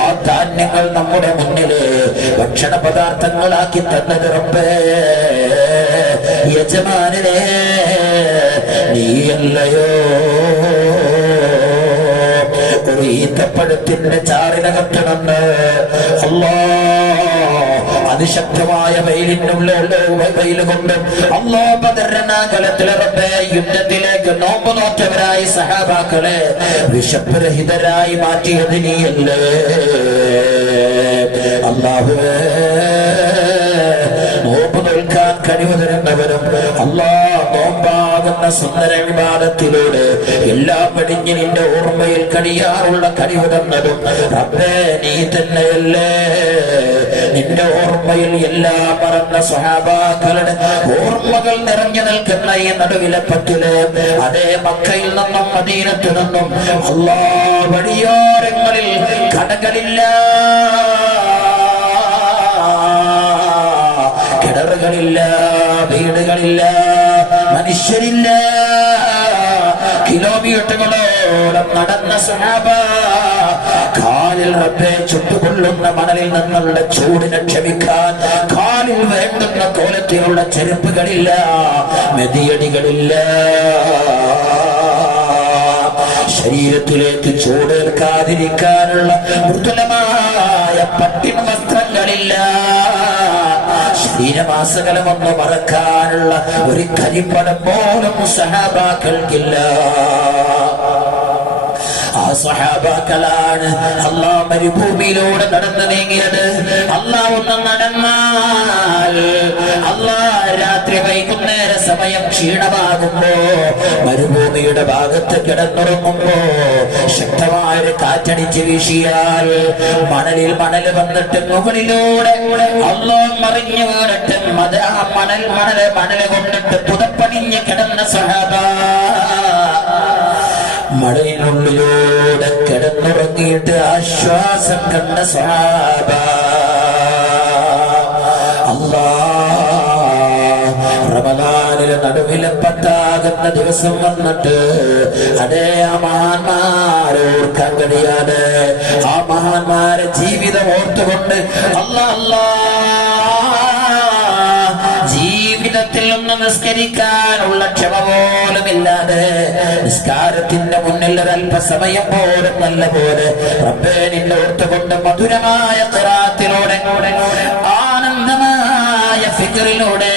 ആ ധാന്യങ്ങൾ നമ്മുടെ മുന്നില് ഭക്ഷണ പദാർത്ഥങ്ങളാക്കി തന്നത് റബ്ബ്. യജമാനനെ നീയല്ലയോ ഒരു ഈത്തപ്പഴത്തിന്റെ ചാറിനകത്തിടന്ന് അതിശക്തമായ വെയിൽ കൊണ്ട് ബദറിനാങ്കണത്തിലെ യുദ്ധത്തിലേക്ക് നോമ്പ് നോറ്റവരായി സഹാബാക്കളെ വിശപ്പരഹിതരായി മാറ്റിയത് നീയല്ലേ അല്ലാഹുവേ. നോമ്പ് നോൽക്കാൻ കഴിവ് തരുന്നവരും നോമ്പാകുന്ന സുന്ദര വിവാദത്തിലൂടെ എല്ലാം വെടിഞ്ഞ് നിന്റെ ഓർമ്മയിൽ കഴിയാറുള്ള കഴിവ് തന്നതും റബ്ബേ നീ തന്നെയല്ലേ. നിന്റെ ഓർമ്മയിൽ എല്ലാം മറന്ന സ്വഹാബാക്കളുടെ ഓർമ്മകൾ നിറഞ്ഞു നിൽക്കുന്ന ഈ നടുവിലപ്പത്തില് അതേ മക്കയിൽ നിന്നും മദീനത്ത് നിന്നും വഴിയോരങ്ങളിൽ കടകളില്ല, കിണറുകളില്ല, വീടുകളില്ല, മനുഷ്യരില്ല. കിലോമീറ്ററുകളോളം നടന്ന സ്വഹാബ കാലിൽ റബ്ബേ ചുട്ടുകൊള്ളുന്ന മണലിൽ നിന്നുള്ള ചൂടിനെ ക്ഷമിക്കാൻ കാലിൽ വേണ്ടുന്ന കോലത്തിലുള്ള ചെരുപ്പുകളില്ല, മെതിയടികളില്ല. ശരീരത്തിലേക്ക് ചൂടേൽക്കാതിരിക്കാനുള്ള മൃദുലമായ പട്ടിൻ വസ്ത്രങ്ങളില്ല. ശരീരമാസകലമൊന്ന് മറക്കാനുള്ള ഒരു കരിപ്പടം പോലും സഹാബാക്കൾക്കില്ല. ആ സഹാബാക്കളാണ് അല്ലാഹ് മരുഭൂമിയിലൂടെ നടന്നു നീങ്ങിയത്. അല്ലാഹ് ഒന്ന് നടന്നാൽ രാത്രി വൈകുന്നേര സമയം ക്ഷീണമാകുമ്പോ മരുഭൂമിയുടെ ഭാഗത്ത് കിടന്നുറങ്ങുമ്പോ ശക്തമായൊരു കാറ്റടിച്ച് വീശിയാൽ മണലിൽ മണൽ വന്നിട്ട് മുകളിലൂടെ അല്ലാഹ് മറിഞ്ഞു വീണിട്ട് മണല് കൊണ്ടിട്ട് പുതപ്പണിഞ്ഞ് കിടന്ന സഹാബ മഴയിനുള്ളിലൂടെ കിടന്നുറങ്ങിയിട്ട് ആശ്വാസം കണ്ട സ്വഹാബ റമദാനിലെ നടുവിലെ പത്താകുന്ന ദിവസം വന്നിട്ട് അതേ ആ മഹാന്മാരെ ഓർക്കാൻ കഴിയാതെ ആ മഹാന്മാരെ ജീവിതം ഓർത്തുകൊണ്ട് ജീവിതത്തിൽ ഒന്ന് നിസ്കരിക്കാനുള്ള ക്ഷമ പോലും ഇല്ലാതെ നിസ്കാരത്തിന്റെ മുന്നിൽ ഒരല്പസമയം പോലും നല്ല പോലെ റബ്ബേ നിന്നെ ഓർത്തുകൊണ്ട് മധുരമായ ഖിറാഅത്തിലൂടെ ആനന്ദമായ ഫിക്റിലൂടെ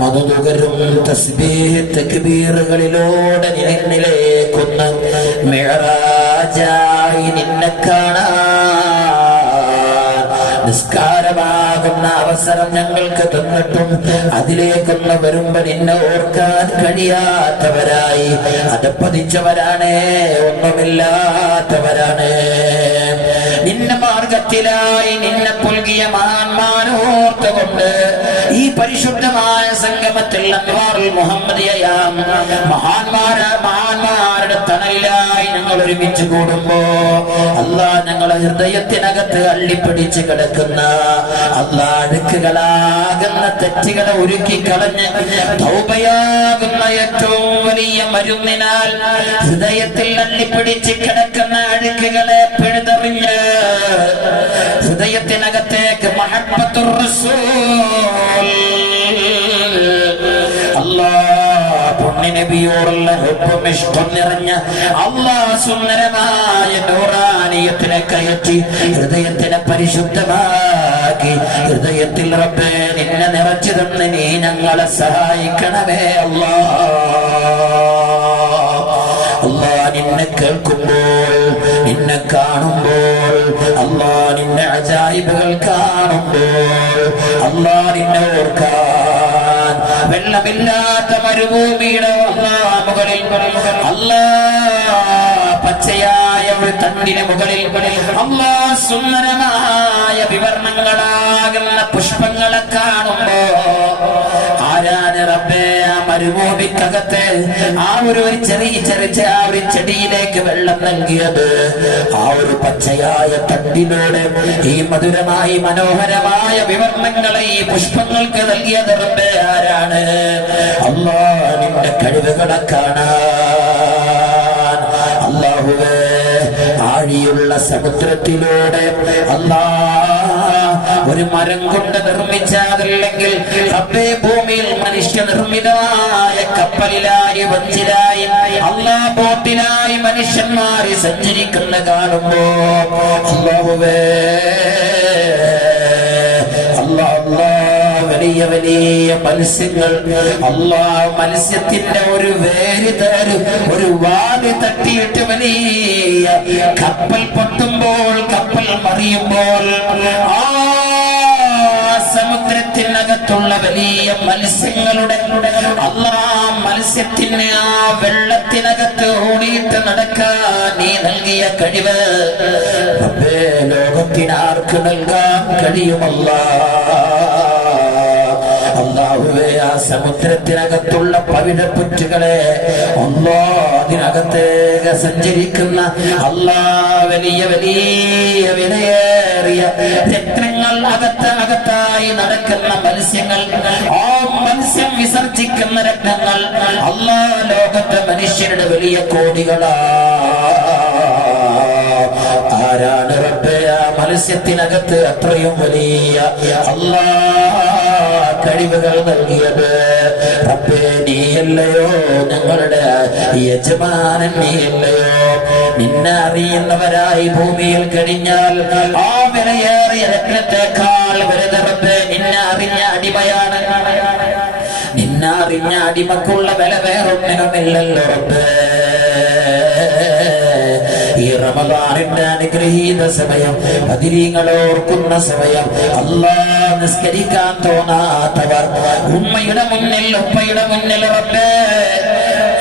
മധുകരും തസ്ബീഹ് തക്ബീറുകളിലൂടെ നിന്നിലേക്കൊന്ന് മിഅ്റാജായി നിന്നെ കാണാൻ നിസ്കാരമാകുന്ന അവസരം ഞങ്ങൾക്ക് തന്നിട്ടും അതിലേക്കൊന്ന് വരുമ്പോ നിന്നെ ഓർക്കാൻ കഴിയാത്തവരായി അധപ്പതിച്ചവരാണ്, ഒന്നുമില്ലാത്തവരാണ്. നിന്നെ മാർഗത്തിലായി നിന്നെ പുൽകിയ മഹാന്മാരോർത്തുകൊണ്ട് ഈ പരിശുദ്ധമായ സംഗമത്തിൽ അൻവാറുൽ മുഹമ്മദിയയാം മഹാന്മാരുടെ തണലിലായി ഞങ്ങൾ ഒരുമിച്ച് കൂടുമ്പോ അല്ലാഹ് ഞങ്ങളെ ഹൃദയത്തിനകത്ത് അള്ളിപ്പിടിച്ച് കിടക്കുന്ന അല്ലാഹ് അഴുക്കുകളാകുന്ന തെറ്റുകളെ ഒരുക്കി കളഞ്ഞ് തൗബയാകുന്ന ഏറ്റവും വലിയ മരുന്നിനാൽ ഹൃദയത്തിൽ അള്ളിപ്പിടിച്ച് കിടക്കുന്ന അഴുക്കുകളെ പിഴുതെറിഞ്ഞ് ഹൃദയത്തിനകത്തേക്ക് മഹബ്ബത്തുർ റസൂൽ നബിയോടുള്ള ഹുബ്ബും ഇഷ്കും നിറഞ്ഞ അല്ലാഹ് സുന്ദരമായ നൂറാനിയത്തിനെ കയറ്റി ഹൃദയത്തിനെ പരിശുദ്ധമാക്കി ഹൃദയത്തിൽ റബ്ബേ നിന്നെ നിറച്ചു തന്ന് നീ ഞങ്ങളെ സഹായിക്കണമേ അല്ലാഹ് നിന്നെ കേൾക്കുമ്പോൾ നിന്നെ കാണുമ്പോൾ അല്ലാഹ് നിന്നെ അജായിബുകൾ കാണുമ്പോൾ അല്ലാഹ് നിന്നെ ഓർക്കാൻ വെള്ളമില്ലാത്ത മരുഭൂമിയുടെ മുകളിൽ അല്ലാഹ് പച്ചയായ ഒരു തണ്ടിന് മുകളിൽ അല്ലാഹ് സുന്ദരമായ വിവർണങ്ങളാകുന്ന പുഷ്പങ്ങളെ കാണുമ്പോ ആരാണ് റബ്ബേ ആ മരുഭൂമിക്കകത്ത് ആ ഒരു ചെറിയ ആ ഒരു ചെടിയിലേക്ക് വെള്ളം നൽകിയത്? ആ ഒരു പച്ചയായ തണ്ടിലൂടെ ഈ മധുരമായി മനോഹരമായ വിവർണങ്ങളെ ഈ പുഷ്പങ്ങൾക്ക് നൽകിയത് റബ്ബേ ആരാണ്? അല്ലാഹ് നിന്റെ കഴിവുകളെ കാണാൻ അല്ലാഹുവേ ആഴിയുള്ള സമുദ്രത്തിലൂടെ അല്ലാഹ് ഒരു മരം കൊണ്ട് നിർമ്മിച്ചതല്ലെങ്കിൽ റബ്ബേ ഭൂമിയിൽ മനുഷ്യ നിർമ്മിതമായ കപ്പലിലായി വഞ്ചിലായി അല്ലാഹ് ബോട്ടിലായി മനുഷ്യന്മാരെ സഞ്ചരിക്കുന്ന കാണുമ്പോ അല്ലാഹുവേ വലിയ വലിയ മത്സ്യങ്ങൾ അല്ലാഹ് മത്സ്യത്തിന്റെ ഒരു ഒരു വാല് തട്ടിയിട്ട് വലിയ കപ്പൽ പൊട്ടുമ്പോൾ കപ്പൽ മറിയുമ്പോൾ ആ സമുദ്രത്തിനകത്തുള്ള വലിയ മത്സ്യങ്ങളുടെ അല്ലാഹ് മത്സ്യത്തിന് ആ വെള്ളത്തിനകത്ത് ഓടിയിട്ട് നടക്കാൻ നീ നൽകിയ കഴിവ് റബ്ബേ ലോകത്തിന് ആർക്ക് നൽകാൻ അല്ലാഹുവേ ആ സമുദ്രത്തിനകത്തുള്ള പവിഴപ്പുറ്റുകളെ അതിനകത്തേക്ക് സഞ്ചരിക്കുന്ന അല്ലാഹ് വലിയ വലിയ വിലയേറിയ രത്നങ്ങൾ അകത്തായി നടക്കുന്ന മത്സ്യങ്ങൾ ആ മത്സ്യം വിസർജിക്കുന്ന രത്നങ്ങൾ അല്ലാഹ് ലോകത്തെ മനുഷ്യരുടെ വലിയ കോടികളാ ആരാണ് റബ്ബേ ആ മത്സ്യത്തിനകത്ത് അത്രയും വലിയ അല്ലാഹ് കഴിവുകൾ നൽകിയത്? റബ്ബേ നീയല്ലയോ ഞങ്ങളുടെ യജമാനൻ, നീയല്ലയോ? നിന്നെ അറിയുന്നവരായി ഭൂമിയിൽ കഴിഞ്ഞാൽ ആ വിലയേറിയ രത്നത്തെക്കാൾ വലുത് റബ്ബേ നിന്നെ അറിഞ്ഞ അടിമയാണ്. നിന്നെ അറിഞ്ഞ അടിമക്കുള്ള വില വേറൊന്നിനുമില്ലല്ലോ റബ്ബേ. ഈ റമദാനിന്റെ അനുഗ്രഹീത സമയം, ബദരീങ്ങൾ ഓർക്കുന്ന സമയം, അല്ലാഹ് നിസ്കരിക്കാൻ തോന്നാത്തവർ, ഉമ്മയുടെ മുന്നിൽ ഉപ്പയുടെ മുന്നിൽ റബ്ബേ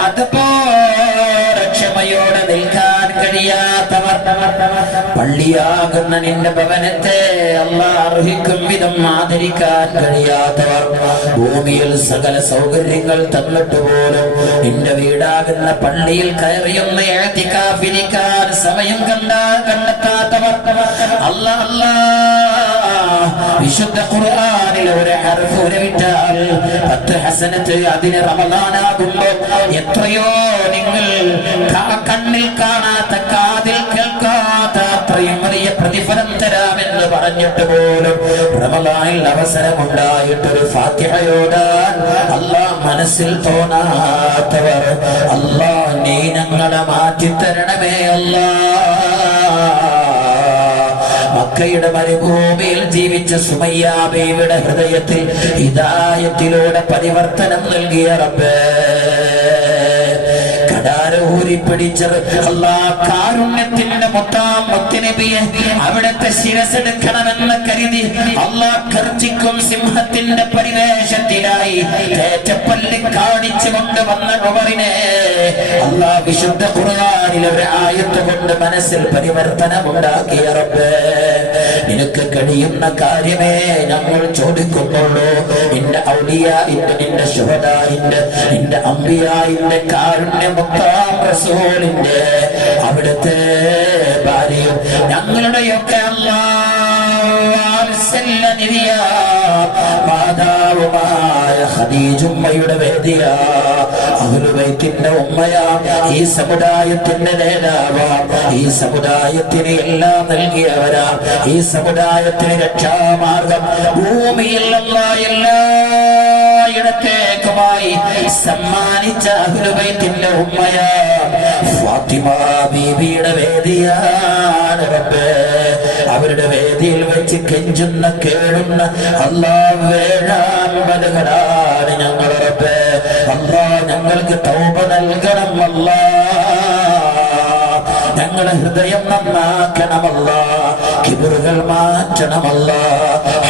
അതുപോലെ ക്ഷമയോടെ നിൽക്കാൻ കഴിയാത്തവർ, പള്ളിയാകുന്ന നിന്റെ ഭവനത്തെ അല്ലാഹ് അർഹിക്കും വിധം ആദരിക്കാൻ കഴിയാത്തവർ, ഭൂമിയിൽ സകല സൗകര്യങ്ങൾ തന്നിട്ട് പോലും നിന്റെ വീടാകുന്ന പള്ളിയിൽ കയറിയൊന്ന് ഇഅ്തികാഫിരിക്കാൻ സമയം കണ്ടെത്താത്തവർ, അല്ലാഹ് വിശുദ്ധ ഖുർആനിൽ ഒരു ഹർഫ് ഉരവിട്ടാൽ 10 ഹസനത്ത്, അതിന് റമദാനാകുമ്പോൾ എത്രയോ നിങ്ങൾ കണ്ണിൽ കാണാത്ത കാതിൽ കേൾക്കാത്ത അത്രയും വലിയ പ്രതിഫലം തരാമെന്ന് പറഞ്ഞിട്ട് പോലും റമദാനിൽ അവസരമുണ്ടായിട്ടൊരു ഫാത്തിഹയോടാൻ അല്ലാഹ് മനസ്സിൽ തോന്നാത്തവർ, അല്ലാഹ് നീ ഞങ്ങളെ മാറ്റിത്തരണമേ അല്ലാഹ്. മക്കയുടെ മരുഭൂമിയിൽ ജീവിച്ച സുമയ്യ ബീവിയുടെ ഹൃദയത്തിൽ ഹിദായത്തിലൂടെ പരിവർത്തനം നൽകിയ റബ്ബേ, കടാരൂരി പിടിച്ചത് അല്ലാ കാരുണ്യത്തിന്റെ മുത്താമുത്തുനബിയെ അവിടുത്തെ ശിരസെടുക്കണമെന്ന് കരുതി അല്ലാ ഗർജിക്കും സിംഹത്തിന്റെ പരിവേഷത്തിലായി തേറ്റപ്പല്ലി കാണിച്ചു കൊണ്ടുവന്ന ഉമറിനെ അല്ലാ വിശുദ്ധ ഖുർആനിലെ ഒരു ആയത്ത് കൊണ്ട് മനസ്സിൽ പരിവർത്തനമുണ്ടാക്കിയ റബ്ബേ നിനക്ക് കഴിയുന്ന കാര്യമേ ഞങ്ങൾ ചോദിക്കുന്നുള്ളൂ. നിന്റെ ഔലിയായിന്റെ നിന്റെ ശുഹദായിന്റെ നിന്റെ അംബിയായിന്റെ കാരുണ്യമുത്താം റസൂലിന്റെ അവിടുത്തെ ഭാര്യയും ഞങ്ങളുടെയൊക്കെ മാതാവുമായ ഖദീജുമ്മയുടെ വേദിയ അഹ്ലുബൈത്തിന്റെ ഉമ്മയാ ഈ സമുദായത്തിന്റെ നേതാവാ ഈ സമുദായത്തിന് എല്ലാം നൽകിയവരാ ഈ സമുദായത്തിന് രക്ഷാമാർഗം ഭൂമിയിൽ എല്ലായിടത്തേക്കുമായി സമ്മാനിച്ച അഹ്ലുബൈത്തിന്റെ ഉമ്മയാ ഫാത്തിമ ബീവിയുടെ വേദിയാണ് റബ്ബേ. അവരുടെ വേദിയിൽ വെച്ച് കെഞ്ചുന്ന കേഴുന്ന അല്ലാഹ് വേഴാമ്പലുകളാണ് ഞങ്ങൾ റബ്ബേ. അല്ലാഹ് ഞങ്ങൾക്ക് തൗബ നൽകണം അല്ലാഹ്. ഞങ്ങളെ ഹൃദയം നന്നാക്കണമല്ല, കിബറുകൾ മാറ്റണമല്ല,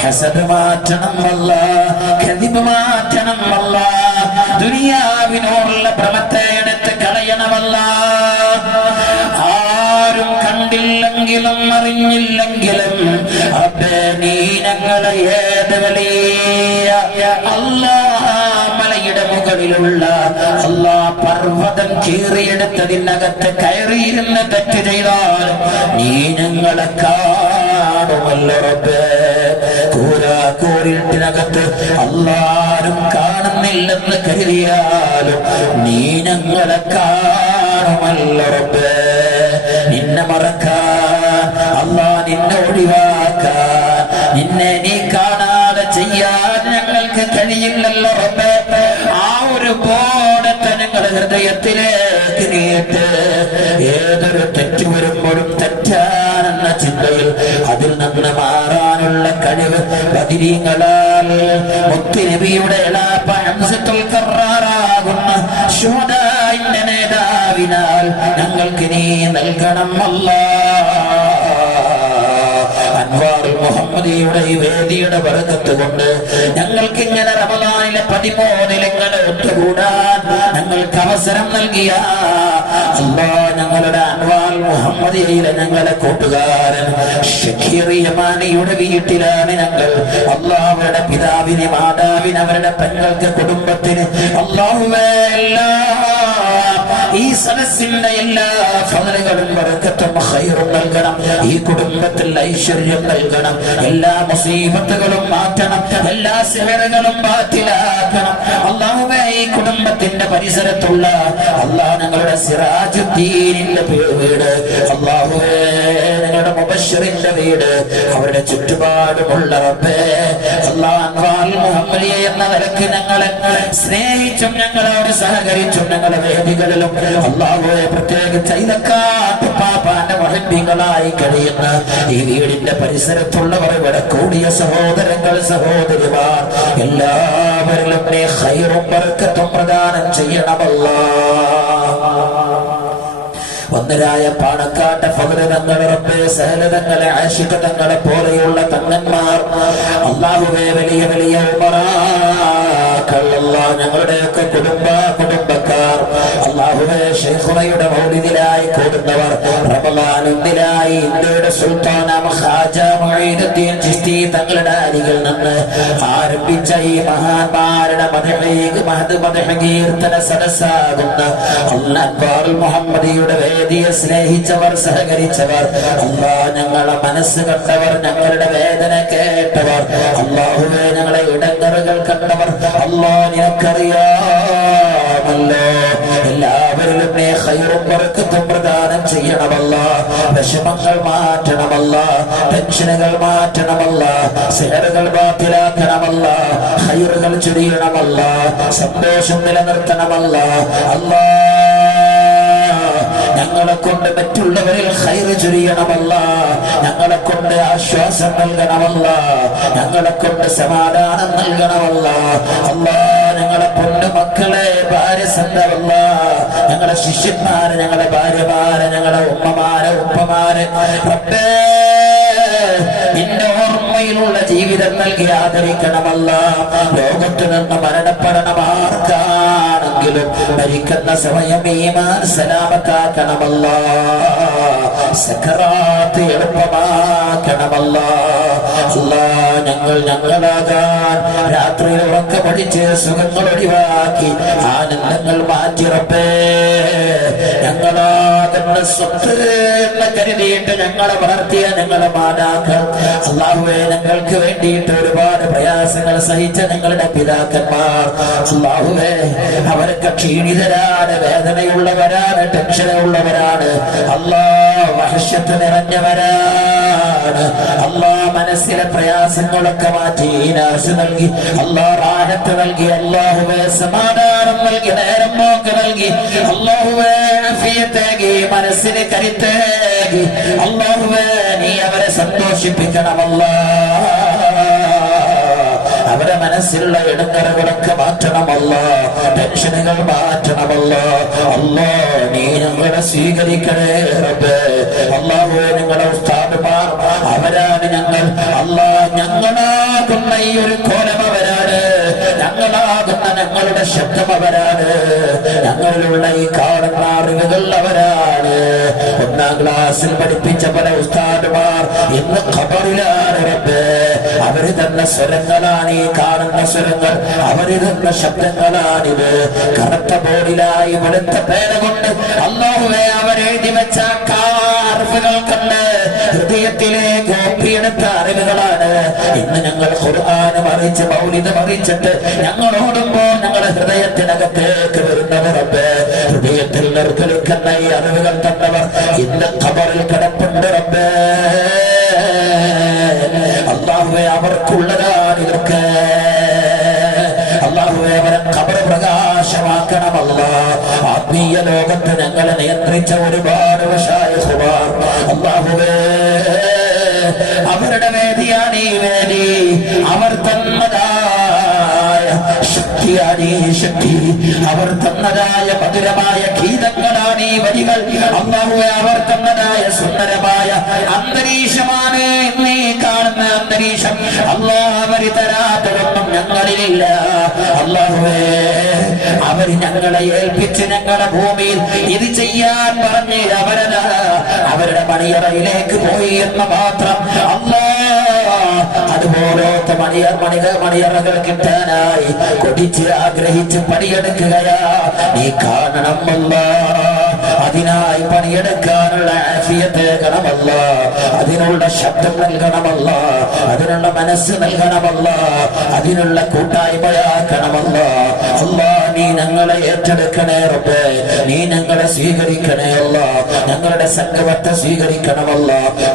ഹസദ് മാറ്റണമല്ല, കദിബ് മാറ്റണമല്ല, ദുനിയാവിനോടുള്ള ഭ്രമത്തെ എടുത്ത് കളയണമല്ല. ആരും കണ്ടില്ലെങ്കിലും അറിഞ്ഞില്ലെങ്കിലും അബ്ബേ നീ ഞങ്ങളെ ഏത് വലിയ അല്ലാഹ് മലയുടെ മുകളിലുള്ള അല്ലാഹ് പർവ്വതം കീറിയെടുത്തതിനകത്ത് കയറിയിരുന്ന് തെറ്റ് ചെയ്താൽ നീ ഞങ്ങളെ കാണുമല്ലോ റബ്ബേ. കൂരിട്ടിനകത്ത് അല്ലാരും കാണുന്നില്ലെന്ന് കരുതിയാലും നീ ഞങ്ങളെ കാണുമല്ലോ റബ്ബേ. നിന്നെ മറക്കാൻ അല്ലാഹ് നിന്നെ ഒഴിവാക്കാൻ നിന്നെ നീ കാണാതെ ചെയ്യാൻ ഞങ്ങൾക്ക് കഴിയില്ലല്ലോ റബ്ബേ. ആ ഒരു ബോധത്തെ ഞങ്ങളുടെ ഹൃദയത്തിലേക്ക് നീട്ട്. ഏതൊരു തെറ്റ് വരുമ്പോഴും തെറ്റാണെന്ന ചിന്തയിൽ അതിൽ നിന്ന് മാറാനുള്ള കഴിവ് ബദരീങ്ങളാൽ മുത്തുനബിയുടെ എളാപ്പ ഹംസത്തുൽ കറാറാകുന്ന ശുഹദാഇന്റെ നേതാവിനാൽ ഞങ്ങൾക്ക് നീ നൽകണം അല്ലാഹ്. അൻവാറുൽ മുഹമ്മദിയുടെ ഈ വേദിയുടെ ബർക്കത്ത് കൊണ്ട് ഞങ്ങൾക്ക് ഇങ്ങനെ റമദാനിലെ 13 ഇങ്ങനെ ഒത്തുകൂടാൻ ഞങ്ങൾക്ക് അവസരം നൽകിയ അല്ലാഹ്, ഞങ്ങളുടെ അൻവാറുൽ മുഹമ്മദിയിലെ ഞങ്ങളുടെ കൂട്ടുകാരൻ ഷക്കീർ യമാനിയുടെ വീട്ടിലാണ് ഞങ്ങൾ. അല്ലാഹ് അവരുടെ പിതാവിന് മാതാവിന് അവരുടെ പെങ്ങൾക്ക് കുടുംബത്തിന് അല്ലാഹുവേ ഈ സദസ്സിന്റെ എല്ലാ ഫളലുകളും ബറക്കത്തും ഖൈറും നൽകണം. ഈ കുടുംബത്തിൽ ഐശ്വര്യം നൽകണം. എല്ലാ മുസീബത്തുകളും മാറ്റണം. എല്ലാ സിഹറുകളും ബാത്തിലാക്കണം. അല്ലാഹുവേ ഈ കുടുംബത്തിന്റെ പരിസരത്തുള്ള അല്ലാഹ് ഞങ്ങളുടെ സിറാജുദ്ദീനിന്റെ വീട്, അല്ലാഹുവേ ഞങ്ങളുടെ മുബശ്ശിറിന്റെ വീട്, അവരുടെ ചുറ്റുപാടുമുള്ള റബ്ബേ അല്ലാഹ് അൻവാറുൽ മുഹമ്മദിയ എന്ന നിലക്ക് ഞങ്ങളെ സ്നേഹിച്ചും ഞങ്ങളോട് സഹകരിച്ചും ഞങ്ങളുടെ വേദികളിലും അല്ലാഹുവേ പ്രത്യേകിച്ച് ഇലക്കാട്ട് പാപ്പാന്റെ മുഹബ്ബികളായി കഴിയുന്ന ഈ വീടിന്റെ പരിസരത്തുള്ളവർ, ഇവിടെ കൂടിയ സഹോദരങ്ങൾ സഹോദരിമാർ എല്ലാവരിലും നീ ഖൈറും ബർക്കത്തും പ്രദാനം ചെയ്യണമല്ലാഹ്. ഒന്നരായ പാണക്കാട്ടെ ഫദ്ല് തങ്ങൾ റബ്ബേ സഹലതങ്ങളെ ആശിഖ് തങ്ങളെ പോലെയുള്ള തങ്ങന്മാർ അല്ലാഹുവേ വലിയ വലിയ ഉമറാക്കൾ അല്ലാഹ് ഞങ്ങളുടെയൊക്കെ കുടുംബക്കാർ അല്ലാഹുവേ ശൈഖുനയുടെ മൗലിദിലായി കൂടുന്നവർ റമളാനിലായി ഇന്ത്യയുടെ സുൽത്താന ഖാജ മുഈനുദ്ദീൻ ചിശ്തി തങ്ങളുടെ അരികിൽ നിന്ന് ആരംഭിച്ച ഈ മഹാന്മാരുടെ മദ്ഹ് കീർത്തന സദസ്സാകുന്ന അൻവാറുൽ മുഹമ്മദിയുടെ വേദിയെ സ്നേഹിച്ചവർ സഹകരിച്ചവർ അല്ലാഹ് ഞങ്ങളെ മനസ്സ് കണ്ടവർ ഞങ്ങളുടെ വേദന കേട്ടവർ അല്ലാഹുവേ ഞങ്ങളെ ഇടങ്ങറുകൾ കണ്ടവർ അല്ലാഹ് നിനക്കറിയാമല്ലോ. എല്ലാവരിലും നീ ഖൈറും ബർക്കത്തും പ്രദാനം ചെയ്യണമല്ലാഹ്. വിഷമങ്ങൾ മാറ്റണമല്ലാഹ്, ടെൻഷനുകൾ മാറ്റണമല്ലാഹ്, സിഹറുകൾ ബാത്തിലാക്കണമല്ലാഹ്, ഖൈറുകൾ ചൊരിയണമല്ലാഹ്, സന്തോഷം നിലനിർത്തണമല്ലാഹ്. അല്ലാഹ് ഞങ്ങളെ കൊണ്ട് മറ്റുള്ളവരിൽ ഖൈർ ചൊരിയണമല്ലാഹ്. ഞങ്ങളെ കൊണ്ട് ആശ്വാസം നൽകണമല്ലാഹ്. ഞങ്ങളെ കൊണ്ട് സമാധാനം നൽകണമല്ലാഹ്. അല്ലാഹ് ഞങ്ങളെ പൊന്നു മക്കളെ ഭാര്യ സന്തമല്ലാഹ് ഞങ്ങളുടെ ശിഷ്യന്മാരെ, ഞങ്ങളുടെ ഭാര്യമാരെ, ഞങ്ങളുടെ ഉമ്മമാരെ, ഉപ്പമാരെ റബ്ബേ നിന്റെ ഓർമ്മയിലുള്ള ജീവിതം നൽകി ആദരിക്കണമല്ല. ലോകത്ത് നിന്ന് മരണപ്പെടണം ആർക്കാണെങ്കിലും മരിക്കുന്ന സമയം ഈമാൻ സലാമത്താക്കണമല്ല. സക്കറാത്ത് എളുപ്പമാക്കണമല്ല. ഞങ്ങളാകാൻ രാത്രിയിൽ ഉറക്കമടിച്ച് സുഖങ്ങൾ ഒഴിവാക്കി ആനന്ദങ്ങൾ മാറ്റിറപ്പേ ഞങ്ങളാകുന്ന സ്വത്ത് എന്ന് കരുതിയിട്ട് ഞങ്ങളെ വളർത്തിയ ഞങ്ങളെ മാതാക്കൾ അല്ലാഹുവേ, ഞങ്ങൾക്ക് വേണ്ടിയിട്ട് ഒരുപാട് പ്രയാസങ്ങൾ സഹിച്ച ഞങ്ങളുടെ പിതാക്കന്മാർ അല്ലാഹുവേ, അവരൊക്കെ ക്ഷീണിതരാണ്, വേദനയുള്ളവരാണ്, ടെൻഷനുള്ളവരാണ്, വഹശത്ത് നിറഞ്ഞവരാണ്. മനസ്സിലെ പ്രയാസങ്ങളൊക്കെ മാറ്റി ഈനാസ് നൽകി, റാഹത്ത് നൽകി, അല്ലാഹുവേ സമാധാനം നൽകി, നേരം നോക്ക് നൽകി, അല്ലാഹുവേ ആഫിയത്തേകി, മനസ്സിന് കരുത്തേകി, അല്ലാഹുവേ നീ അവരെ സന്തോഷിപ്പിക്കണമല്ലാ. അവരെ മനസ്സിലുള്ള ഇടങ്ങറുകളൊക്കെ മാറ്റണമല്ല, ടെൻഷനുകൾ മാറ്റണമല്ല. അല്ലാ നീ ഞങ്ങളെ സ്വീകരിക്കണേ റബ്ബേ. അല്ലാഹുവേ ഞങ്ങളുടെ ഉസ്താദുമാർ അവരാണ് ഞങ്ങൾ. അല്ലാ ഞങ്ങളാകുന്ന ഈ ഒരു കോലം അവരാണ്, ഞങ്ങളാകുന്ന ഞങ്ങളുടെ ശബ്ദം അവരാണ്, ഞങ്ങളിലുള്ള ഈ കാണുന്ന അറിവുകൾ അവരാണ്. 1ാം ക്ലാസ്സിൽ പഠിപ്പിച്ച പല ഉസ്താദുമാർ ഇന്ന് ഖബറിലാണ് റബ്ബേ. അവര് തന്ന സ്വരങ്ങളാണ് ഈ കാണുന്ന സ്വരങ്ങൾ, അവര് തന്ന ശബ്ദങ്ങളാണിത്. കറുത്ത ബോർഡിലായി വെളുത്ത പേന കൊണ്ട് അല്ലാഹുവേ അവരെഴുതി വെച്ച അറിവുകൾ കണ്ട് ഹൃദയത്തിലേക്ക് ഒപ്പിയെടുത്ത അറിവുകളാണ് ഇന്ന് ഞങ്ങൾ ഖുർആൻ മറിച്ച് മൗലിദ് മറിച്ചിട്ട് ഞങ്ങളോടുമ്പോ ഞങ്ങളുടെ ഹൃദയത്തിനകത്തേക്ക് വരുന്നവർ റബ്ബേ. ഹൃദയത്തിൽ നിർഗളിക്കുന്ന ഈ അറിവുകൾ തന്നവർ ഇന്ന് ഖബറിൽ കിടപ്പുണ്ട് റബ്ബേ. അല്ലാഹുവേ അവർക്കുള്ളതാണ് ഇതൊക്കെ. അല്ലാഹുവേ അവരെ ഖബർ പ്രകാശമാക്കണമല്ല. ആത്മീയ ലോകത്ത് ഞങ്ങളെ നിയന്ത്രിച്ച ഒരുപാട് മശായിഖുമാർ അല്ലാഹുവേ അവരുടെ വേദിയാണ് ഈ വേദി. അവർ തന്നതായ ശക്തിയാണ് ഈ ശക്തി, അവർ തന്നതായ മധുരമായ ഗീതങ്ങളാണ് ഈ വരികൾ. അല്ലാഹുവേ അവർ തന്നതായ സുന്ദരമായ അന്തരീക്ഷമാണ് നീ കാണുന്ന അന്തരീക്ഷം. അല്ലാഹ് അവര് തരാത്തതൊന്നും ഞങ്ങളിലില്ല. അല്ലാഹുവേ അവര് ഞങ്ങളെ ഏൽപ്പിച്ച് ഞങ്ങളുടെ ഭൂമിയിൽ ഇത് ചെയ്യാൻ പറഞ്ഞ് അവരുടെ മണിയറയിലേക്ക് പോയി എന്ന് മാത്രം. അതുപോലത്തെ മണിയറകൾ കിട്ടാനായി കൊതിച്ച് ആഗ്രഹിച്ച് പണിയെടുക്കുകയാ. നീ കാണണമല്ല, അതിനായി പണിയെടുക്കാനുള്ള ആഫിയത്ത് നൽകണമല്ല, അതിനുള്ള ശബ്ദം നൽകണമല്ല, അതിനുള്ള മനസ്സ് നൽകണമല്ല, അതിനുള്ള കൂട്ടായ്മയാക്കണമല്ല. അല്ലാ നീ ഞങ്ങളെ ഏറ്റെടുക്കണേ റബ്ബേ, നീ ഞങ്ങളെ സ്വീകരിക്കണേ അല്ല, ഞങ്ങളുടെ സംഗമത്തെ സ്വീകരിക്കണമല്ല.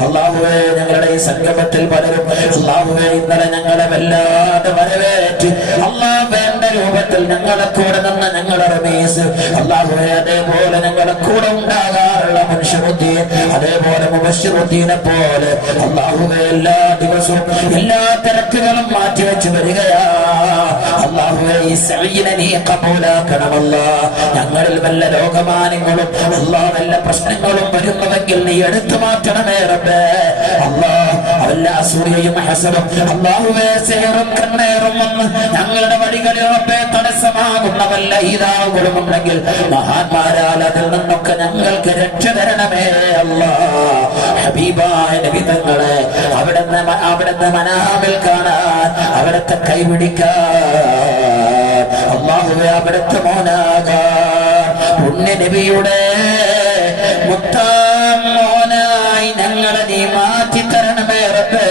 അല്ലാഹുവേ ഞങ്ങളുടെ ഈ സംഗമത്തിൽ പലരും അല്ലാഹുവേ ഇന്നലെ ഞങ്ങളെ വല്ലാതെ വരവേറ്റ് അല്ലാഹ് വേണ്ട രൂപത്തിൽ ഞങ്ങളെ കൂടെ നിന്ന് ഞങ്ങളുടെ റമീസ് അല്ലാഹുവേ അതേപോലെ ഞങ്ങളെ കൂടെ ഉണ്ടാകാറുള്ള മുൻഷിറുദ്ദീൻ, അതേപോലെ മുബശ്ശിറുദ്ദീനെ പോലെ അല്ലാഹുവേ എല്ലാ ദിവസവും എല്ലാ തിരക്കുകളും മാറ്റിവെച്ച് വരികയാ. അല്ലാഹുവേ ഈ സഈനെ നീ കബൂലാക്കണമല്ല. ഞങ്ങളിൽ വല്ല രോഗമാനങ്ങളും വല്ല പ്രശ്നങ്ങളും വരുന്നുവെങ്കിൽ നീ എടുത്തു മാറ്റണമേ റബ്ബേ. വല്ല അസൂയയും ഹസദും അല്ലാഹുവേ സിഹറും കണ്ണേറും വന്ന് ഞങ്ങളുടെ വഴികളിൽ റബ്ബേ തടസ്സമാകുന്ന വല്ല ഈദാവുകളും ഉണ്ടെങ്കിൽ മഹാന്മാരാൽ അതിൽ നിന്നൊക്കെ ഞങ്ങൾക്ക് രക്ഷ തരണമേ അല്ലാഹ്. ഹബീബായ നബി തങ്ങളെ അവിടുന്ന് മനാമിൽ കാണാൻ, അവിടുത്തെ കൈപിടിക്കാൻ, അല്ലാഹുവേ അവിടുത്തെ മോനാകാൻ, പുണ്യ നബിയുടെ മുത്താം മോനായി ഞങ്ങളെ നീ മാറ്റി തരണമേ റബ്ബേ.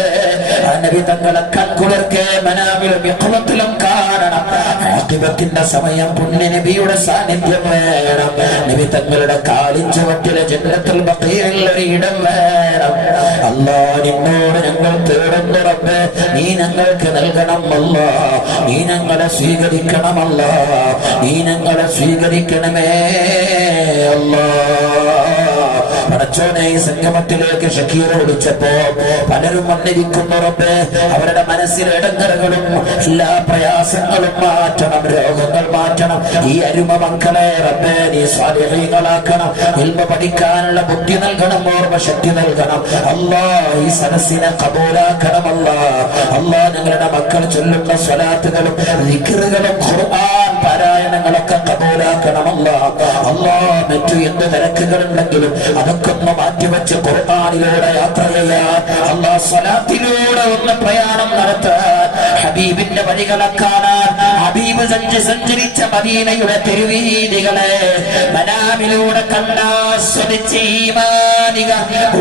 നബി തങ്ങളെ കൺകുളിർക്കെ മനാമിലും യഖ്വത്തിലും കാണണം. ആഖിബത്തിന്റെ സമയം പുണ്യ നബിയുടെ സാന്നിധ്യം വേണം. നബി തങ്ങളുടെ കാലിൻ ചുവട്ടിലെ ജന്നത്തുൽ ബഖീഇൽ ഒരു ഇടം വേണം. അല്ലാഹ് നിന്നോട് ഞങ്ങൾ തേടുന്നു റബ്ബേ, നീ ഞങ്ങൾക്ക് നൽകണം അല്ലാഹ്, നീ ഞങ്ങളെ സ്വീകരിക്കണം അല്ലാഹ്, നീ ഞങ്ങളെ സ്വീകരിക്കണമേ അല്ലാഹ്. പടച്ചോനെ ഈ സംഗമത്തിലേക്ക് ഷക്കീർ വിളിച്ചപ്പോ പലരും വന്നിരിക്കുന്നു റബ്ബേ. അവരുടെ മനസ്സിലെ ഇടങ്ങറുകളും എല്ലാ പ്രയാസങ്ങളും മാറ്റണം, രോഗങ്ങൾ മാറ്റണം. ഈ അരുമ മക്കളെ റബ്ബേ നീ സ്വാലിഹീങ്ങളാക്കണം. ഇൽമ പഠിക്കാനുള്ള ബുദ്ധി നൽകണം, ഓർമ്മ ശക്തി നൽകണം. അല്ലാഹ് ഈ സദസ്സിനെ കബൂലാക്കണം. അല്ലാഹ് ഞങ്ങളുടെ മക്കൾ ചൊല്ലുന്ന സ്വലാത്തുകളും ദിക്റുകളും ഖുർആൻ പാരായണങ്ങളൊക്കെ കബൂലാക്കണം. അല്ലാഹ് മറ്റു എന്ത് തിരക്കുകളുണ്ടെങ്കിലും അതൊക്കെ ഒന്ന് മാറ്റിവെച്ച് ഖുർആനിലൂടെ യാത്ര ചെയ്യാൻ, അല്ലാഹ് സ്വലാത്തിലൂടെ ഒന്ന് പ്രയാണം നടത്താൻ, ഹബീബിന്റെ വഴികളെ കാണാൻ, ഹബീബ് സഞ്ചരിച്ച മദീനയുടെ തെരുവീതികളെ മനാമിലൂടെ കണ്ടാസ്വദിച്ച് ഈമാനിക